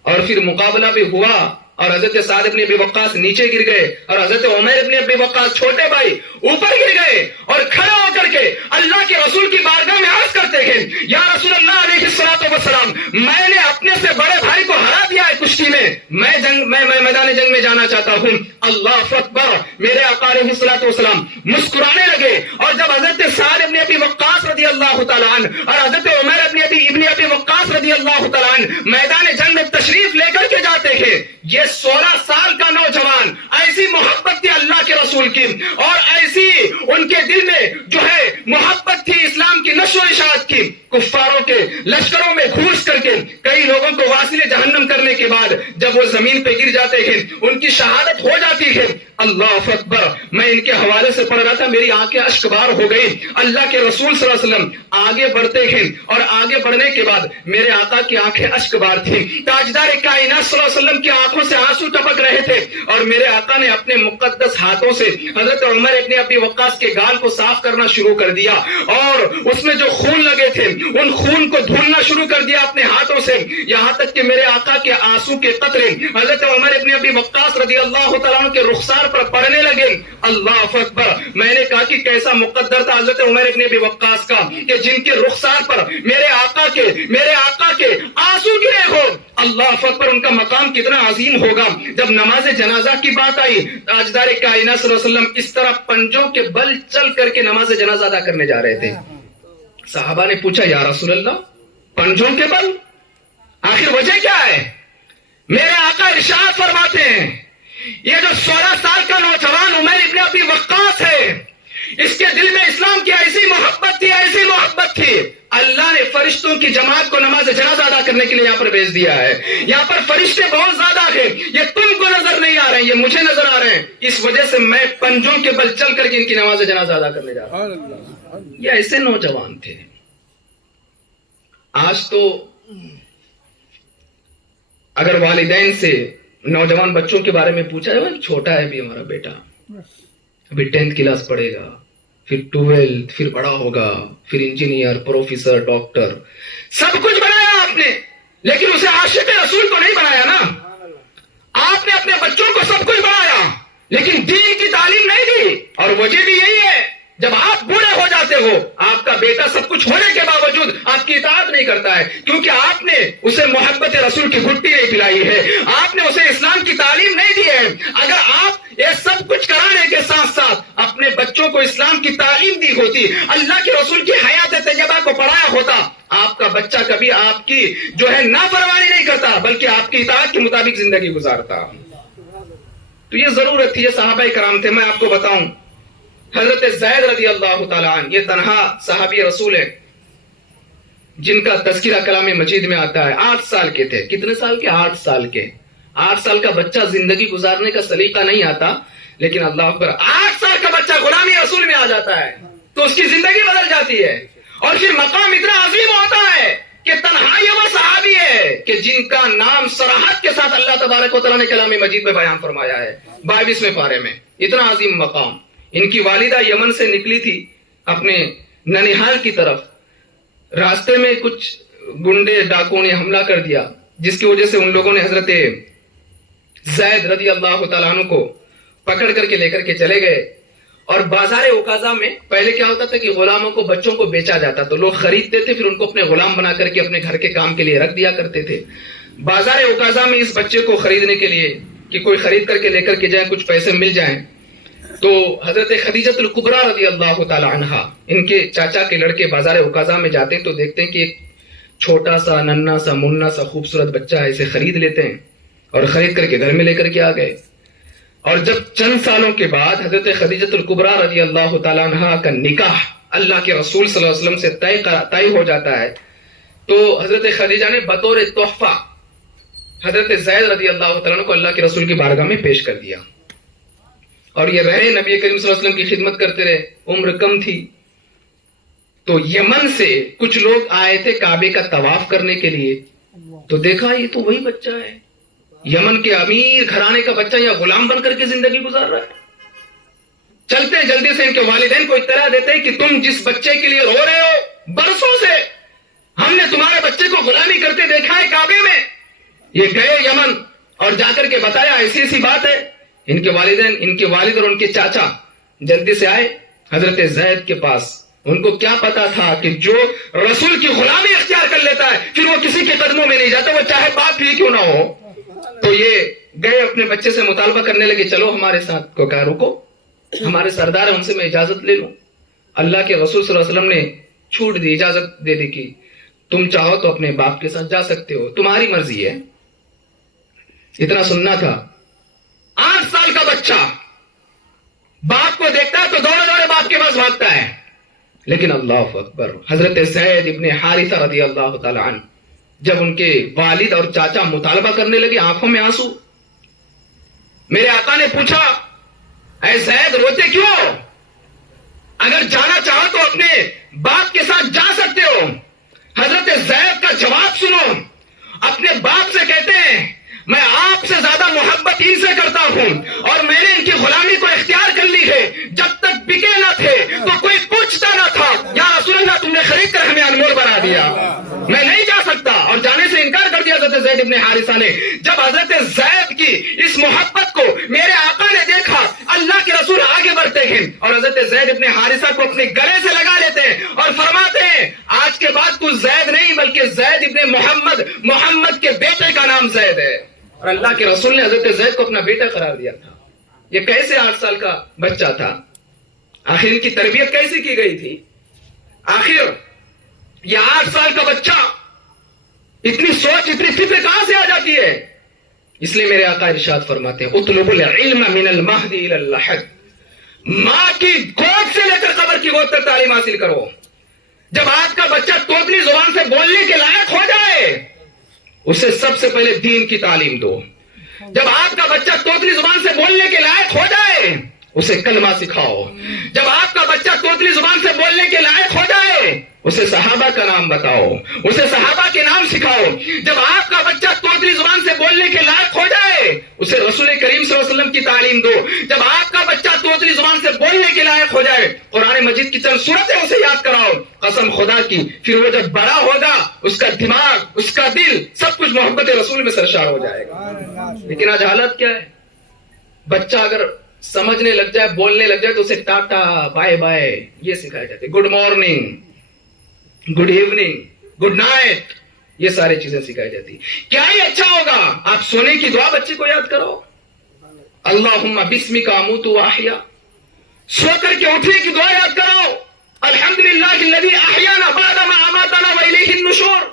اور پھر مقابلہ بھی ہوا اور حضرت سعد ابن ابی وقاص نیچے گر گئے اور حضرت عمیر ابن ابی وقاص چھوٹے بھائی اوپر گر گئے اور کھڑے ہو کر کے اللہ کے رسول کی بارگاہ میں عرض کرتے ہیں یا رسول اللہ علیہ الصلوۃ والسلام, میں نے اپنے سے بڑے بھائی کو ہرا دیا ہے کشتی میں میدان جنگ میں جانا چاہتا ہوں. اللہ اکبر, میرے آقا علیہ الصلوۃ والسلام مسکرانے لگے. اور جب حضرت سعد ابن ابی وقاص رضی اللہ تعالیٰ عنہ اور حضرت عمیر ابن ابی وقاص رضی اللہ تعالیٰ عنہ میدان جنگ میں تشریف لے کر کے جاتے ہیں, یہ 16 سال کا نوجوان ایسی محبت تھی اللہ کے رسول کی اور ایسی ان کے دل میں جو ہے محبت تھی اسلام کی نشر و اشاعت کی, کفاروں کے لشکروں میں گھوس کر کے کئی لوگوں کو واصل جہنم کرنے کے بعد جب وہ زمین پہ گر جاتے ہیں ان کی شہادت ہو جاتی ہے, اللہ اکبر. میں ان کے حوالے سے پڑھ رہا تھا, میری آنکھیں اشکبار ہو گئی. اللہ کے رسول صلی اللہ علیہ وسلم آگے بڑھتے ہیں اور آگے بڑھنے کے بعد میرے آقا کی آنکھیں اشکبار تھیں. تاجدار کائنات صلی اللہ علیہ وسلم کی آنکھوں سے آنسو ٹپک رہے تھے اور میرے آقا نے اپنے مقدس ہاتھوں سے حضرت عمر ابن ابی وقاص کے گال کو صاف کرنا شروع کر دیا اور اس میں جو خون لگے تھے ان خون کو دھلنا شروع کر دیا اپنے ہاتھوں سے, یہاں تک کہ میرے آقا کے آنسو کے قطرے حضرت عمر ابن ابی وقاص رضی اللہ تعالیٰ عنہ کے رخسار پر پڑنے لگے. اللہ اکبر. میں نے کہا کہ کیسا مقدر تھا حضرت عمر ابن ابی وقاص کا کہ جن کے رخسار پر میرے آقا کے آنسو گرے ہو. اللہ اکبر. ان کا مقام کتنا عظیم ہوگا. جب نماز جنازہ کی بات آئی, تاجدار کائنات صلی اللہ علیہ وسلم اس طرح پنجوں کے بل چل کر کے نماز جنازہ ادا کرنے جا رہے تھے. صحابہ نے پوچھا یا رسول اللہ پنجوں کے بل, آخر وجہ کیا ہے؟ میرے آقا ارشاد فرماتے ہیں یہ جو 16 سال کا نوجوان عمر ابن ابی وقاص ہے اس کے دل میں اسلام کی ایسی محبت تھی, اللہ نے فرشتوں کی جماعت کو نماز جنازہ ادا کرنے کے لیے یہاں پر بھیج دیا ہے. یہاں پر فرشتے بہت زیادہ ہیں, یہ تم کو نظر نہیں آ رہے ہیں, یہ مجھے نظر آ رہے ہیں, اس وجہ سے میں پنجوں کے بل چل کر کے ان کی نماز جنازہ ادا کرنے جا رہا ہوں. یہ ایسے نوجوان تھے. آج تو اگر والدین سے نوجوان بچوں کے بارے میں پوچھا ہے, چھوٹا ہے بھی ہمارا بیٹا, ابھی 10th کلاس پڑھے گا, پھر 12th, پھر بڑا ہوگا, پھر انجینئر, پروفیسر, ڈاکٹر, سب کچھ بنایا آپ نے, لیکن اسے عاشق رسول کو نہیں بنایا نا. آپ نے اپنے بچوں کو سب کچھ بنایا لیکن دین کی تعلیم نہیں دی, اور وجہ بھی یہی ہے جب آپ بوڑھے ہو جاتے ہو آپ کا بیٹا سب کچھ ہونے کے باوجود آپ کی اطاعت نہیں کرتا ہے, کیونکہ آپ نے اسے محبت رسول کی گھٹی نہیں پلائی ہے, آپ نے اسے اسلام کی تعلیم نہیں دی ہے. اگر آپ یہ سب کچھ کرانے کے ساتھ ساتھ اپنے بچوں کو اسلام کی تعلیم دی ہوتی, اللہ کے رسول کی حیات طیبہ کو پڑھایا ہوتا, آپ کا بچہ کبھی آپ کی جو ہے نافرمانی نہیں کرتا بلکہ آپ کی اطاعت کے مطابق زندگی گزارتا. تو یہ ضرورت تھی. یہ صحابہ کرام تھے. میں آپ کو بتاؤں, حضرت زید رضی اللہ تعالیٰ عنہ یہ تنہا صحابی رسول ہے جن کا تذکرہ کلام مجید میں آتا ہے. 8 سال کے تھے. کتنے سال کے؟ 8 سال کے. 8 سال کا بچہ زندگی گزارنے کا سلیقہ نہیں آتا, لیکن اللہ اکبر 8 سال کا بچہ غلامی رسول میں آ جاتا ہے تو اس کی زندگی بدل جاتی ہے, اور پھر مقام اتنا عظیم ہوتا ہے کہ تنہا یہ وہ صحابی ہے کہ جن کا نام صراحت کے ساتھ اللہ تبارک و تعالیٰ نے کلام مجید میں بیان فرمایا ہے 22ویں پارے میں. اتنا عظیم مقام. ان کی والدہ یمن سے نکلی تھی اپنے ننیحال کی طرف. راستے میں کچھ گنڈے ڈاکوں نے حملہ کر دیا جس کی وجہ سے ان لوگوں نے حضرت زید رضی اللہ تعالیٰ عنہ کو پکڑ کر کے لے کر کے چلے گئے. اور بازار اوقازہ میں پہلے کیا ہوتا تھا کہ غلاموں کو, بچوں کو بیچا جاتا, تو لوگ خریدتے تھے, پھر ان کو اپنے غلام بنا کر کے اپنے گھر کے کام کے لیے رکھ دیا کرتے تھے. بازار اوقازہ میں اس بچے کو خریدنے کے لیے کہ کوئی خرید کر کے لے کر کے جائے, کچھ پیسے مل جائیں, تو حضرت خدیجہ الکبریٰ رضی اللہ تعالی عنہا ان کے چاچا کے لڑکے بازار اوقازہ میں جاتے ہیں تو دیکھتے ہیں کہ ایک چھوٹا سا ننھا سا منا سا خوبصورت بچہ ہے, اسے خرید لیتے ہیں اور خرید کر کے گھر میں لے کر کے آ گئے. اور جب چند سالوں کے بعد حضرت خدیجہ الکبریٰ رضی اللہ تعالی عنہا کا نکاح اللہ کے رسول صلی اللہ علیہ وسلم سے طے ہو جاتا ہے, تو حضرت خدیجہ نے بطور تحفہ حضرت زید رضی اللہ تعالیٰ عنہ کو اللہ کے رسول کی بارگاہ میں پیش کر دیا. اور یہ رہے نبی کریم صلی اللہ علیہ وسلم کی خدمت کرتے رہے. عمر کم تھی تو یمن سے کچھ لوگ آئے تھے کعبے کا طواف کرنے کے لیے, تو دیکھا یہ تو وہی بچہ ہے, یمن کے امیر گھرانے کا بچہ یا غلام بن کر کے زندگی گزار رہا ہے. چلتے ہیں جلدی سے ان کے والدین کو اطلاع دیتے ہیں کہ تم جس بچے کے لیے رو رہے ہو برسوں سے ہم نے تمہارے بچے کو غلامی کرتے دیکھا ہے کعبے میں. یہ گئے یمن اور جا کر کے بتایا ایسی ایسی بات ہے. ان کے والدین, ان کے والد اور ان کے چاچا جلدی سے آئے حضرت زید کے پاس. ان کو کیا پتا تھا کہ جو رسول کی غلامی اختیار کر لیتا ہے پھر وہ کسی کے قدموں میں نہیں جاتا, وہ چاہے باپ ہی کیوں نہ ہو. تو یہ گئے اپنے بچے سے مطالبہ کرنے لگے, چلو ہمارے ساتھ. کو کہا رکو, ہمارے سردار ہیں, ان سے میں اجازت لے لوں. اللہ کے رسول صلی اللہ علیہ وسلم نے چھوٹ دی, اجازت دے دی کہ تم چاہو تو اپنے باپ کے ساتھ جا سکتے ہو, تمہاری مرضی ہے. اتنا سننا تھا. 8 سال کا بچہ باپ کو دیکھتا ہے تو دوڑے دوڑے باپ کے پاس بھاگتا ہے. لیکن اللہ اکبر, حضرت زید ابن حارثہ رضی اللہ تعالی عنہ جب ان کے والد اور چاچا مطالبہ کرنے لگے, آنکھوں میں آنسو. میرے آقا نے پوچھا اے زید روتے کیوں؟ اگر جانا چاہو تو اپنے باپ کے ساتھ جا سکتے ہو. حضرت زید کا جواب سنو. اپنے باپ سے کہتے ہیں میں آپ سے زیادہ محبت ان سے کرتا ہوں اور میں نے ان کی غلامی کو اختیار کر لی ہے. جب تک بکے نہ تھے تو کوئی پوچھتا نہ تھا یا رسول اللہ تم نے خرید کر ہمیں انمول بنا دیا, میں نہیں جا سکتا, اور جانے سے انکار کر دیا حضرت زید ابن حارثہ نے. جب حضرت زید کی اس محبت کو میرے آقا نے دیکھا, اللہ کے رسول آگے بڑھتے ہیں اور حضرت زید ابن حارثہ کو اپنے گلے سے لگا لیتے ہیں اور فرماتے ہیں آج کے بعد تو زید نہیں بلکہ زید ابن محمد کے بیٹے کا نام زید ہے. اور اللہ کے رسول نے حضرت زید کو اپنا بیٹا قرار دیا تھا. یہ کیسے 8 سال کا بچہ تھا؟ آخر ان کی تربیت کیسے کی گئی تھی؟ آخر یہ 8 سال کا بچہ اتنی سوچ اتنی فکر کہاں سے آ جاتی ہے؟ اس لیے میرے آقا ارشاد فرماتے ہیں اطلب العلم من المہد الى اللحد, ماں کی گود سے لے کر قبر کی گود تک تعلیم حاصل کرو. جب آپ کا بچہ توتلی زبان سے بولنے کے لائق ہو جائے اسے سب سے پہلے دین کی تعلیم دو. جب آپ کا بچہ توتلی زبان سے بولنے کے لائق ہو جائے اسے کلمہ سکھاؤ. جب آپ کا بچہ توتلی زبان سے بولنے کے لائق ہو جائے اسے صحابہ کا نام بتاؤ, اسے صحابہ کے نام سکھاؤ. جب آپ کا بچہ توتلی زبان سے بولنے کے لائق ہو جائے اسے رسول کریم صلی اللہ علیہ وسلم کی تعلیم دو. جب آپ کا بچہ توتلی زبان سے بولنے کے لائق ہو جائے قرآن مجید کی چند سورتیں اسے یاد کراؤ. قسم خدا کی پھر وہ جب بڑا ہوگا اس کا دماغ اس کا دل سب کچھ محبت رسول میں سرشار ہو جائے گا. لیکن آج حالت کیا ہے؟ بچہ اگر سمجھنے لگ جائے بولنے لگ جائے تو اسے ٹاٹا بائے بائے یہ سکھایا جاتا ہے, good morning good evening good night, یہ ساری چیزیں سکھائی جاتی. کیا ہی اچھا ہوگا آپ سونے کی دعا بچے کو یاد کرو, اللہم بسمک اموت واحیا, سو کر کے اٹھنے کی دعا یاد کرو, الحمدللہ الذی احیانا بعد ما اماتنا والیہ النشور.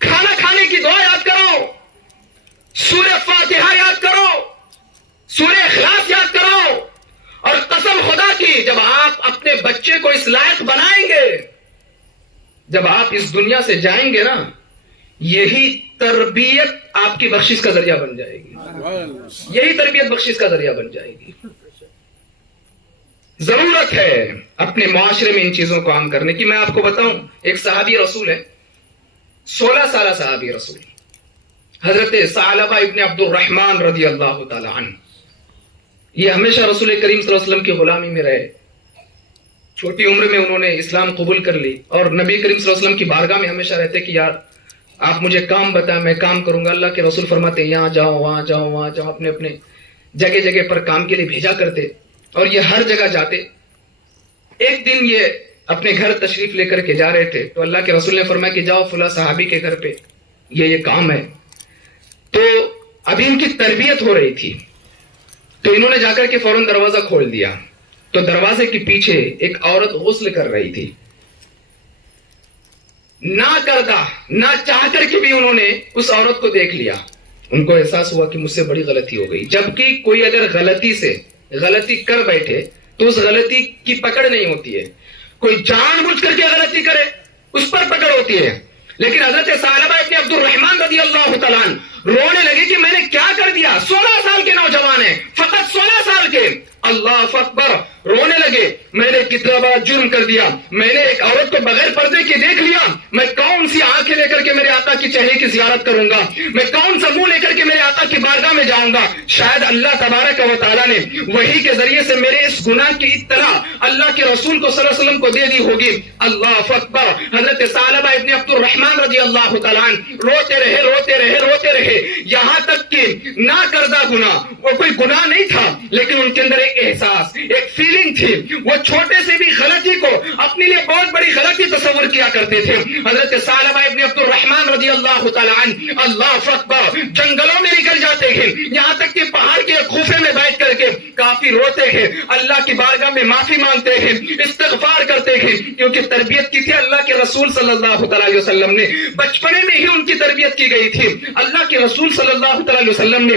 کھانا کھانے کی دعا یاد کرو, سورہ فاتحہ یاد کرو, سورہ اخلاص یاد کرو. اور قسم خدا کی جب آپ اپنے بچے کو اس لائق بنائیں گے, جب آپ اس دنیا سے جائیں گے نا, یہی تربیت آپ کی بخشش کا ذریعہ بن جائے گی. یہی تربیت بخشش کا ذریعہ بن جائے گی. ضرورت ہے اپنے معاشرے میں ان چیزوں کو عام کرنے کی. میں آپ کو بتاؤں, ایک صحابی رسول ہے, 16 سالہ صحابی رسول, حضرت ثعلبہ ابن عبد الرحمن رضی اللہ تعالی عنہ. یہ ہمیشہ رسول کریم صلی اللہ علیہ وسلم کی غلامی میں رہے. چھوٹی عمر میں انہوں نے اسلام قبول کر لی اور نبی کریم صلی اللہ علیہ وسلم کی بارگاہ میں ہمیشہ رہتے کہ یار آپ مجھے کام بتائیں میں کام کروں گا. اللہ کے رسول فرماتے ہیں یہاں جاؤ وہاں جاؤ وہاں جاؤ, اپنے اپنے جگہ جگہ پر کام کے لیے بھیجا کرتے اور یہ ہر جگہ جاتے. ایک دن یہ اپنے گھر تشریف لے کر کے جا رہے تھے تو اللہ کے رسول نے فرمایا کہ جاؤ فلاں صحابی کے گھر پہ یہ کام ہے. تو ابھی ان کی تربیت ہو رہی تھی تو انہوں نے جا کر کے فوراً دروازہ کھول دیا تو دروازے کے پیچھے ایک عورت غسل کر رہی تھی. نہ کردہ نہ چاہ کر کے بھی انہوں نے اس عورت کو دیکھ لیا. ان کو احساس ہوا کہ مجھ سے بڑی غلطی ہو گئی. جبکہ کوئی اگر غلطی کر بیٹھے تو اس غلطی کی پکڑ نہیں ہوتی ہے. کوئی جان بوجھ کر کے غلطی کرے اس پر پکڑ ہوتی ہے. لیکن حضرت ثعلبہ ابن عبد الرحمن رضی اللہ تعالیٰ عنہ رونے لگے کہ میں نے کیا کر دیا. 16 سال کے نوجوان ہیں, فقط 16 سال کے. اللہ اکبر, رونے لگے میں نے کتنا بڑا جرم کر دیا. میں نے ایک عورت کو بغیر پردے کے دیکھ لیا. میں کون سی آنکھیں لے کر کے میرے آقا کی چہرے کی زیارت کروں گا, میں کون سا منہ لے کر کے میرے آقا کی بارگاہ میں جاؤں گا. شاید اللہ تبارک و تعالیٰ نے وحی کے ذریعے سے میرے اس گناہ کی اطلاع اللہ کے رسول کو صلی اللہ علیہ وسلم کو دے دی ہوگی. اللہ اکبر. حضرت ثعلبہ ابن عبد الرحمن رضی اللہ تعالیٰ عنہ روتے رہے یہاں تک کہ نہ کردہ گناہ, وہ کوئی گناہ نہیں تھا لیکن ان کے اندر ایک احساس ایک فیلنگ تھی. وہ چھوٹے سے بھی غلطی کو اپنے لیے بہت بڑی غلطی تصور کیا کرتے تھے. حضرت ثعلبہ ابن عبد الرحمن رضی اللہ تعالیٰ عنہ اللہ اکبر جنگلوں میں نکل جاتے ہیں, یہاں تک کہ پہاڑ کے خوفے میں بیٹھ کر کے کافی روتے ہیں, اللہ کی بارگاہ میں معافی مانگتے ہیں, استغفار کرتے ہیں, کیونکہ تربیت کی تھی اللہ کے رسول صلی اللہ علیہ وسلم نے. بچپنے میں ہی ان کی تربیت کی گئی تھی. اللہ کے رسول صلی اللہ علیہ وسلم نے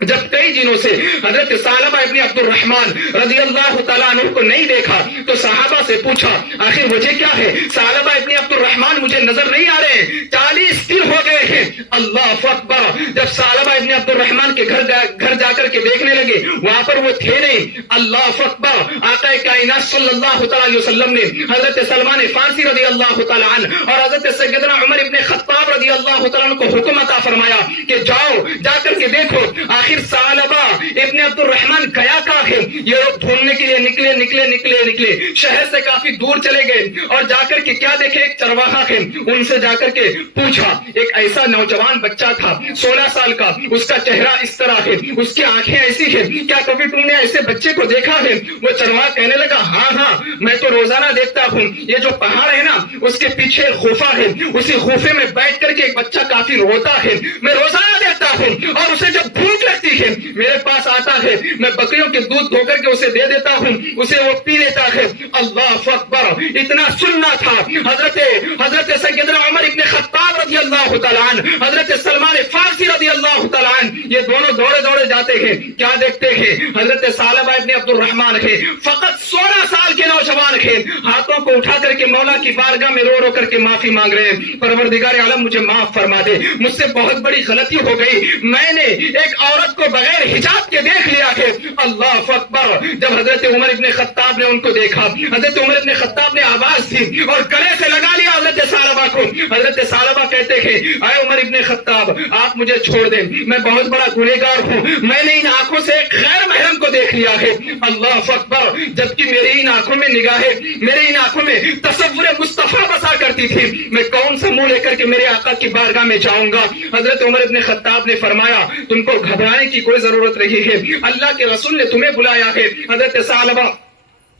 جب کئی دنوں سے حضرت ثعلبہ ابن عبد الرحمن رضی اللہ تعالیٰ عنہ کو نہیں دیکھا تو صحابہ سے پوچھا آخر وجہ کیا ہے؟ ثعلبہ ابن عبد الرحمن مجھے نظر نہیں آ رہے ہیں، 40 دن ہو گئے ہیں۔ اللہ اکبر، جب ثعلبہ ابن عبد الرحمن کے گھر جا کر کے دیکھنے لگے وہاں پر وہ تھے نہیں۔ اللہ اکبر، آقا کائنات صلی اللہ تعالیٰ علیہ وسلم نے حضرت سلمان فارسی رضی اللہ تعالیٰ عنہ اور حضرت سیدنا عمر ابن خطاب رضی اللہ تعالیٰ عنہ کو حکم عطا فرمایا کہ جاؤ جا کر کے دیکھو آخر ثعلبہ ابن عبد الرحمن گیا کہاں ہے۔ یہ لوگ ڈھونڈنے کے لیے نکلے شہر سے کافی دور چلے گئے اور جا کر کے کیا دیکھے، ایک چرواہا ہے، ان سے جا کر کے پوچھا، ایک ایسا نوجوان بچہ تھا 16 سال کا، اس کا چہرہ اس طرح ہے، اس کی آنکھیں ایسی ہیں، کیا کبھی تم نے ایسے بچے کو دیکھا ہے؟ وہ چرواہا کہنے لگا ہاں میں تو روزانہ دیکھتا ہوں، یہ جو پہاڑ ہے نا اس کے پیچھے خوفہ ہے، اسی خوفے میں بیٹھ کر کے ایک بچہ کافی روتا ہے، میں روزانہ دیکھتا ہوں اور اسے جب بھوک لگتی ہے میرے پاس آتا ہے، میں بکریوں کے دودھ دھو کر کے اسے دے دیتا ہوں، اسے وہ پی لیتا ہے۔ اللہ اکبر، اتنا سننا تھا حضرت سیدنا عمر ابن خطاب رضی اللہ تعالیٰ عنہ، حضرت سلمان فارسی رضی اللہ تعالیٰ عنہ، یہ دونوں دوڑے جاتے ہیں، کیا دیکھتے ہیں؟ حضرت ثعلبہ ابن عبد الرحمن ہے، فقط 16 سال کے نوجوان ہے، ہاتھوں کو اٹھا کر کے مولا کی بارگاہ میں رو کر کے معافی مانگ رہے ہیں، پروردگار عالم مجھے معاف فرما دے، مجھ سے بہت بڑی غلطی ہو گئی، میں نے ایک عورت کو بغیر حجاب کے دیکھ لیا ہے۔ اللہ اکبر، جب حضرت عمر ابن خطاب نے ان کو دیکھا، حضرت عمر ابن خطاب نے آواز دی اور گلے سے لگا لیا حضرت ثعلبہ کو۔ حضرت ثعلبہ کہتے ہیں اے عمر ابن خطاب آپ مجھے چھوڑ دیں، میں بہت بڑا گنہگار ہوں، میں نے ان آنکھوں سے ایک غیر محرم کو دیکھ لیا ہے۔ اللہ اکبر، جبکہ میری ان آنکھوں میں نگاہیں، میرے ان آنکھوں میں تصور مصطفیٰ بسا کرتی تھی، میں کون سا منہ لے کر کے میرے آقا کی بارگاہ میں جاؤں گا؟ حضرت عمر ابن خطاب نے فرمایا تم کو گھبرانے کی کوئی ضرورت نہیں ہے، اللہ کے رسول نے تمہیں بلایا ہے۔ حضرت ثعلبہ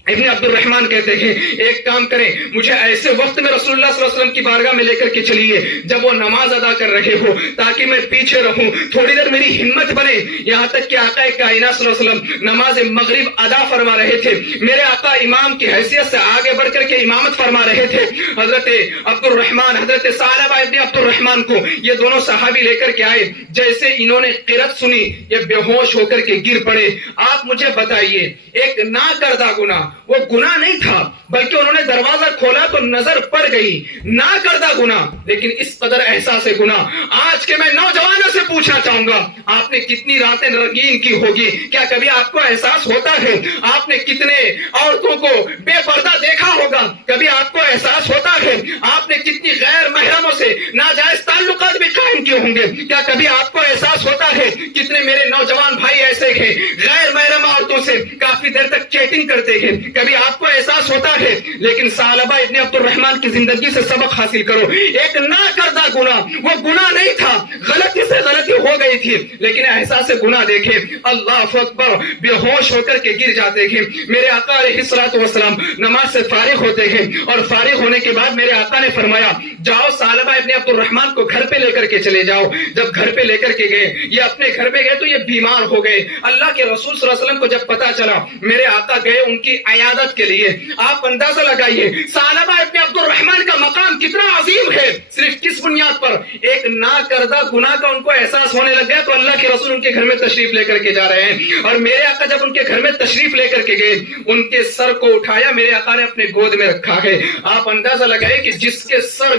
ابن عبد الرحمن کہتے ہیں ایک کام کریں، مجھے ایسے وقت میں رسول اللہ صلی اللہ علیہ وسلم کی بارگاہ میں لے کر کے چلیے جب وہ نماز ادا کر رہے ہو، تاکہ میں پیچھے رہوں، تھوڑی دیر میری ہمت بنے۔ یہاں تک کہ آقا کائنات صلی اللہ علیہ وسلم نماز مغرب ادا فرما رہے تھے، میرے آقا امام کی حیثیت سے آگے بڑھ کر کے امامت فرما رہے تھے۔ حضرت عبد الرحمن، حضرت ثعلبہ ابن عبد الرحمن کو یہ دونوں صحابی لے کر کے آئے، جیسے انہوں نے قرأت سنی یہ بے ہوش ہو کر کے گر پڑے۔ آپ مجھے بتائیے، ایک نہ کردہ گناہ، وہ گناہ نہیں تھا بلکہ انہوں نے دروازہ کھولا تو نظر پڑ گئی، نہ کردہ گناہ، لیکن اس قدر احساس گناہ۔ آج کے میں نوجوانوں سے پوچھنا چاہوں گا آپ نے کتنی راتیں رنگین کی ہوگی؟ کیا کبھی آپ کو احساس ہوتا ہے آپ نے کتنے عورتوں کو بے پردہ دیکھا ہوگا؟ کبھی آپ کو احساس ہوتا ہے آپ نے کتنی غیر محرموں سے ناجائز تعلقات بھی قائم کیے ہوں گے؟ کیا کبھی آپ کو احساس ہوتا ہے کتنے میرے نوجوان بھائی ایسے ہیں غیر محرم عورتوں سے کافی دیر تک چیٹنگ کرتے ہیں؟ کبھی آپ کو احساس ہوتا ہے؟ لیکن ثعلبہ ابن عبد الرحمن کی زندگی سے سبق حاصل کرو، ایک نہ کردہ گناہ، وہ گناہ نہیں تھا، غلطی سے غلطی ہو گئی تھی، لیکن احساس گناہ دیکھے اللہ اکبر، بے ہوش ہو کر کے گر جاتے ہیں۔ میرے آقا علیہ الصلوۃ والسلام نماز سے فارغ ہوتے ہیں اور فارغ ہونے کے بعد میرے آقا نے فرمایا جاؤ ثعلبہ ابن عبد الرحمن کو گھر پہ لے کر کے چلے جاؤ۔ جب گھر پہ لے کر کے گئے، یہ اپنے گھر پہ گئے تو یہ بیمار ہو گئے۔ اللہ کے رسول صلی اللہ علیہ وسلم کو جب پتا چلا، میرے آقا گئے ان کی عیادت کے لیے۔ آپ اندازہ لگائیے ثعلبہ ابن عبد الرحمن کا مقام کتنا عظیم ہے، صرف کس بنیاد پر؟ ایک نہ کردہ گناہ کا ان کو احساس ہونے لگ گیا تو اللہ کے رسول ان کے گھر میں تشریف لے کر کے جا رہے ہیں، اور میرے آقا جب ان کے گھر میں تشریف لے کر کے گئے، ان کے سر کو اٹھایا، میرے آقا نے اپنے گود میں رکھا ہے۔ آپ اندازہ لگائیں کہ جس کے سر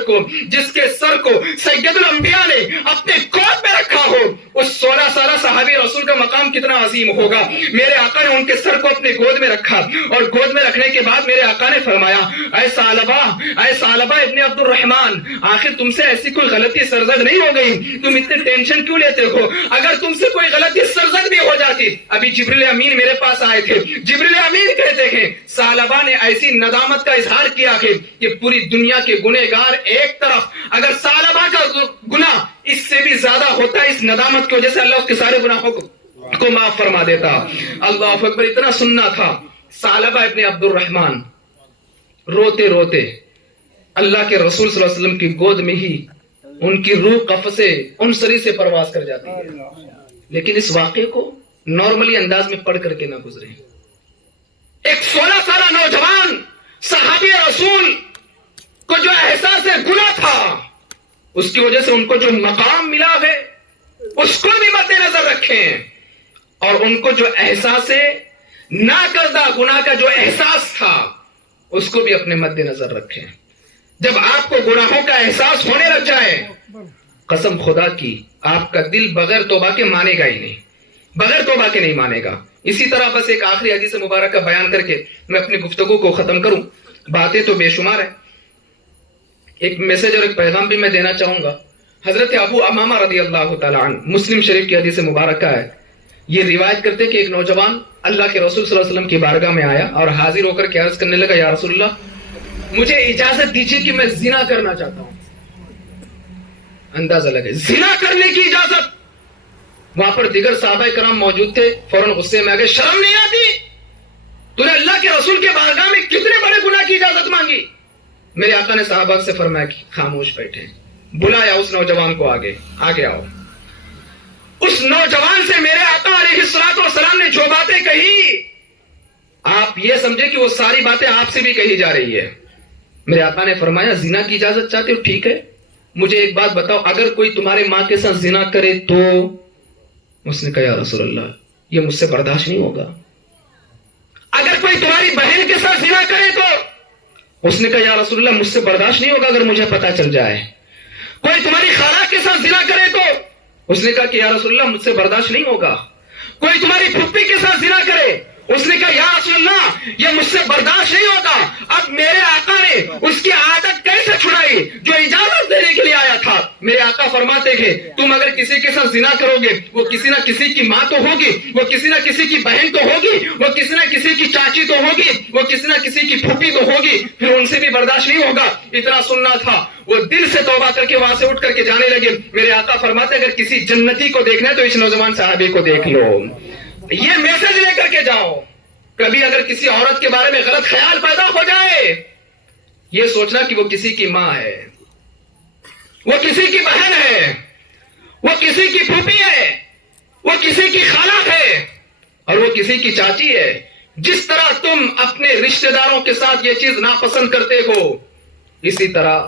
کو سید الانبیاء نے اپنے گود میں رکھا ہو، اس 16 سالہ صحابی رسول کا مقام کتنا عظیم ہوگا۔ میرے آقا نے ان کے سر کو اپنے گود میں رکھا، اور گود میں رکھنے کے بعد میرے آقا نے فرمایا اے ثعلبہ ابن عبد الرحمن، آخر تم سے ایسی کوئی غلطی سرزد نہیں ہو گئی؟ تم اتنے ٹینشن کیوں لیتے ہو؟ اگر تم سے کوئی غلطی سرزد بھی ہو جاتی، ابھی جبریل امین میرے پاس آئے تھے، جبریل امین کہتے ہیں ثعلبہ نے ایسی ندامت کا اظہار کیا ہے کہ پوری دنیا کے گنہگار ایک طرف، اگر ثعلبہ کا گناہ اس سے بھی زیادہ ہوتا ہے، اس ندامت کی وجہ سے اللہ اس کے سارے گناہوں کو معاف فرما دیتا۔ اللہ اکبر، اتنا سننا تھا۔ ثعلبہ ابن عبد الرحمن روتے روتے اللہ کے رسول صلی اللہ علیہ وسلم کی گود میں ہی ان کی روح قفس انصری سے پرواز کر جاتی ہے، لیکن اس واقعے کو نارملی انداز میں پڑھ کر کے نہ گزرے۔ ایک 16 سالہ نوجوان صحابی رسول کو جو احساس گناہ تھا، اس کی وجہ سے ان کو جو مقام ملا ہے اس کو بھی مد نظر رکھیں۔ اور ان کو جو احساس نہ کردہ گناہ کا جو احساس تھا اس کو بھی اپنے مد نظر رکھیں. جب آپ کو گناہوں کا احساس ہونے لگ جائے، قسم خدا کی آپ کا دل بغیر توبہ کے مانے گا ہی نہیں، بغیر توبہ کے نہیں مانے گا. اسی طرح بس ایک آخری حدیث مبارکہ بیان کر کے میں اپنی گفتگو کو ختم کروں. باتیں تو بے شمار ہیں، ایک میسج اور ایک پیغام بھی میں دینا چاہوں گا. حضرت ابو امامہ رضی اللہ تعالیٰ عنہ، مسلم شریف کی حدیث مبارکہ ہے، یہ روایت کرتے کہ ایک نوجوان اللہ کے رسول صلی اللہ علیہ وسلم کی بارگاہ میں آیا اور حاضر ہو کر کے عرض کرنے لگا، یا رسول اللہ مجھے اجازت دیجیے کہ میں زنا کرنا چاہتا ہوں. اندازہ لگے، زنا کرنے کی اجازت. وہاں پر دیگر صحابہ کرام موجود تھے، فوراً غصے میں آ گئے، شرم نہیں آتی؟ تو نے اللہ کے رسول کے بارگاہ میں کتنے بڑے گناہ کی اجازت مانگی؟ میرے آقا نے صحابہ سے فرمایا کہ خاموش بیٹھے. بلایا اس نوجوان کو، آگے آؤ. اس نوجوان سے میرے آقا علیہ الصلوۃ والسلام نے جو باتیں کہی، آپ یہ سمجھے کہ وہ ساری باتیں آپ سے بھی کہی جا رہی ہے. میرے آقا نے فرمایا، زنا کی اجازت چاہتے ہو؟ ٹھیک ہے، مجھے ایک بات بتاؤ، اگر کوئی تمہارے ماں کے ساتھ زنا کرے تو؟ اس نے کہا، یا رسول اللہ یہ مجھ سے برداشت نہیں ہوگا. اگر کوئی تمہاری بہن کے ساتھ زنا کرے تو؟ اس نے کہا، یا رسول اللہ مجھ سے برداشت نہیں ہوگا اگر مجھے پتا چل جائے. کوئی تمہاری خالہ کے ساتھ زنا کرے تو؟ اس نے کہا کہ یا رسول اللہ مجھ سے برداشت نہیں ہوگا. کوئی تمہاری پھپھی کے ساتھ زنا کرے؟ اس نے کہا، یا رسول اللہ یہ مجھ سے برداشت نہیں ہوگا. اب میرے آقا نے اس کی عادت کیسے چھڑائی جو اجازت دینے کے لیے آیا تھا؟ میرے آقا فرماتے ہیں، تم اگر کسی کے ساتھ زنا کرو گے، وہ کسی نہ کسی کی ماں تو ہوگی، وہ کسی نہ کسی کی بہن تو ہوگی، وہ کسی نہ کسی کی چاچی تو ہوگی، وہ کسی نہ کسی کی پھوپھی تو ہوگی، پھر ان سے بھی برداشت نہیں ہوگا. اتنا سننا تھا، وہ دل سے توبہ کر کے وہاں سے اٹھ کر کے جانے لگے. میرے آقا فرماتے اگر کسی جنتی کو دیکھنا ہے تو اس نوجوان صحابی کو دیکھ لو. یہ میسج لے کر کے جاؤ. کبھی اگر کسی عورت کے بارے میں غلط خیال پیدا ہو جائے، یہ سوچنا کہ وہ کسی کی ماں ہے، وہ کسی کی بہن ہے، وہ کسی کی پھوپھی ہے، وہ کسی کی خالہ ہے، اور وہ کسی کی چاچی ہے. جس طرح تم اپنے رشتہ داروں کے ساتھ یہ چیز ناپسند کرتے ہو، اسی طرح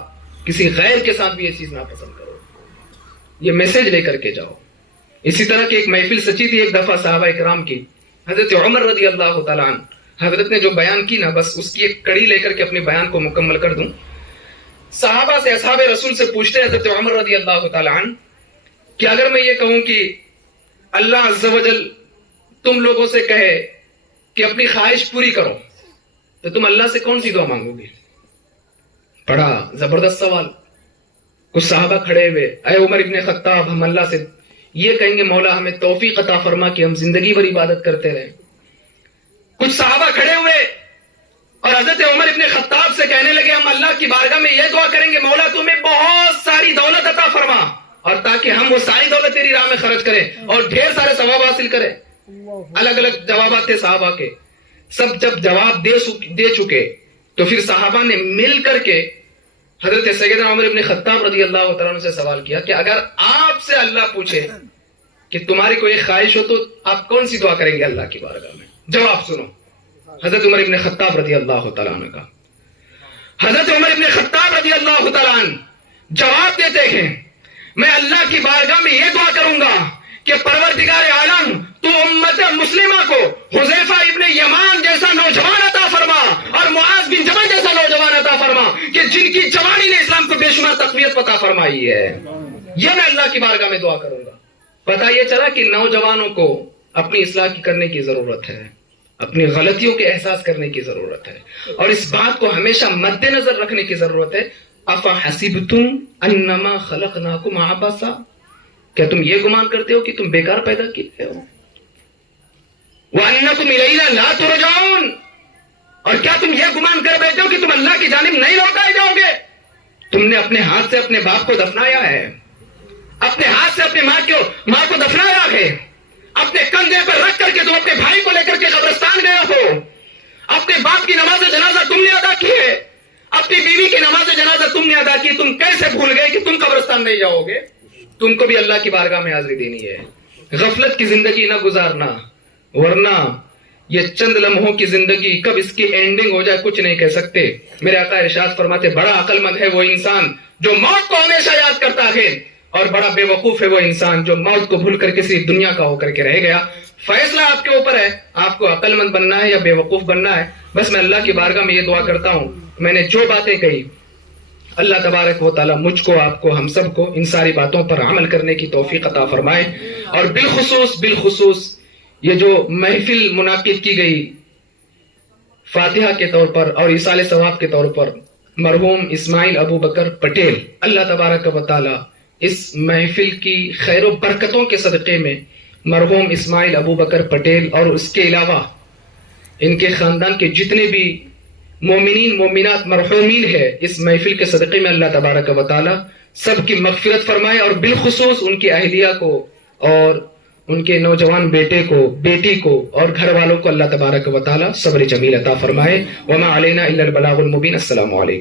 کسی غیر کے ساتھ بھی یہ چیز ناپسند کرو. یہ میسج لے کر کے جاؤ. اسی طرح کی ایک محفل سچی تھی ایک دفعہ صحابہ کرام کی. حضرت عمر رضی اللہ تعالیٰ عنہ، حضرت نے جو بیان کی نا، بس اس کی ایک کڑی لے کر کے اپنے بیان کو مکمل کر دوں. صحابہ سے، اصحاب رسول سے پوچھتے ہیں حضرت عمر رضی اللہ تعالیٰ عنہ کہ اگر میں یہ کہوں کہ اللہ عز و جل تم لوگوں سے کہے کہ اپنی خواہش پوری کرو، تو تم اللہ سے کون سی دعا مانگو گے؟ بڑا زبردست سوال. کچھ صحابہ کھڑے ہوئے، اے عمر ابن خطاب، ہم اللہ سے یہ کہیں گے مولا ہمیں توفیق عطا فرما کہ ہم زندگی بھر عبادت کرتے رہیں. کچھ صحابہ کھڑے ہوئے اور حضرت عمر ابن خطاب سے کہنے لگے ہم اللہ کی بارگاہ میں یہ دعا کریں گے مولا تمہیں بہت ساری دولت عطا فرما، اور تاکہ ہم وہ ساری دولت تیری راہ میں خرچ کریں اور ڈھیر سارے ثواب حاصل کریں. الگ الگ جوابات تھے صحابہ کے. سب جب جواب دے چکے تو پھر صحابہ نے مل کر کے حضرت سیدنا عمر ابن خطاب رضی اللہ تعالیٰ عنہ سے سوال کیا کہ اگر آپ سے اللہ پوچھے کہ تمہاری کوئی خواہش ہو تو آپ کون سی دعا کریں گے اللہ کی بارگاہ میں؟ جواب سنو حضرت عمر ابن خطاب رضی اللہ تعالیٰ عنہ کا. حضرت عمر ابن خطاب رضی اللہ تعالیٰ عنہ جواب دیتے ہیں میں اللہ کی بارگاہ میں یہ دعا کروں گا کہ پروردگار عالم تو امت مسلمہ کو حذیفہ ابن یمان جیسا نوجوان عطا فرما اور معاذ بن جبل جیسا نوجوان عطا فرما کہ جن کی جوانی نے اسلام کو بے شمار تقویت عطا فرمائی ہے. یہ میں اللہ کی بارگاہ میں دعا کروں گا. پتہ یہ چلا کہ نوجوانوں کو اپنی اصلاح کرنے کی ضرورت ہے، اپنی غلطیوں کے احساس کرنے کی ضرورت ہے، اور اس بات کو ہمیشہ مد نظر رکھنے کی ضرورت ہے. افحسبتم انما خلقناکم عبثا، کیا تم یہ گمان کرتے ہو کہ تم بیکار پیدا کیے گئے ہو؟ وَأَنَّكُمْ إِلَيْنَا لَا تُرْجَعُونَ، اور کیا تم یہ گمان کر بیٹھے ہو کہ تم اللہ کی جانب نہیں لوٹائے جاؤ گے؟ تم نے اپنے ہاتھ سے اپنے باپ کو دفنایا ہے، اپنے ہاتھ سے اپنے ماں کو دفنایا ہے، اپنے کندھے پر رکھ کر کے تم اپنے بھائی کو لے کر کے قبرستان گئے ہو، اپنے باپ کی نماز جنازہ تم نے ادا کی ہے، اپنی بیوی کی نماز جنازہ تم نے ادا کی. تم کیسے بھول گئے کہ تم قبرستان نہیں جاؤ گے؟ تم کو بھی اللہ کی بارگاہ میں حاضری دینی ہے. غفلت کی زندگی نہ گزارنا، ورنہ یہ چند لمحوں کی زندگی کب اس کی اینڈنگ ہو جائے کچھ نہیں کہہ سکتے. میرے آقا ارشاد فرماتے بڑا عقل مند ہے وہ انسان جو موت کو ہمیشہ یاد کرتا ہے، اور بڑا بے وقوف ہے وہ انسان جو موت کو بھول کر کسی دنیا کا ہو کر کے رہ گیا. فیصلہ آپ کے اوپر ہے، آپ کو عقل مند بننا ہے یا بے وقوف بننا ہے. بس میں اللہ کی بارگاہ میں یہ دعا کرتا ہوں، میں نے جو باتیں کہی اللہ تبارک و تعالیٰ مجھ کو، آپ کو، ہم سب کو ان ساری باتوں پر عمل کرنے کی توفیق عطا فرمائے. اور بالخصوص یہ جو محفل منعقد کی گئی فاتحہ کے طور پر اور ایصال ثواب کے طور پر مرحوم اسماعیل ابو بکر پٹیل، اللہ تبارک و تعالیٰ اس محفل کی خیر و برکتوں کے صدقے میں مرحوم اسماعیل ابو بکر پٹیل اور اس کے علاوہ ان کے خاندان کے جتنے بھی مومنین مومنات مرحومین ہے اس محفل کے صدقے میں اللہ تبارک و تعالیٰ سب کی مغفرت فرمائے، اور بالخصوص ان کی اہلیہ کو اور ان کے نوجوان بیٹے کو، بیٹی کو اور گھر والوں کو اللہ تبارک و تعالیٰ صبر جمیل عطا فرمائے. وما علینا الا البلاغ المبین. السلام علیکم.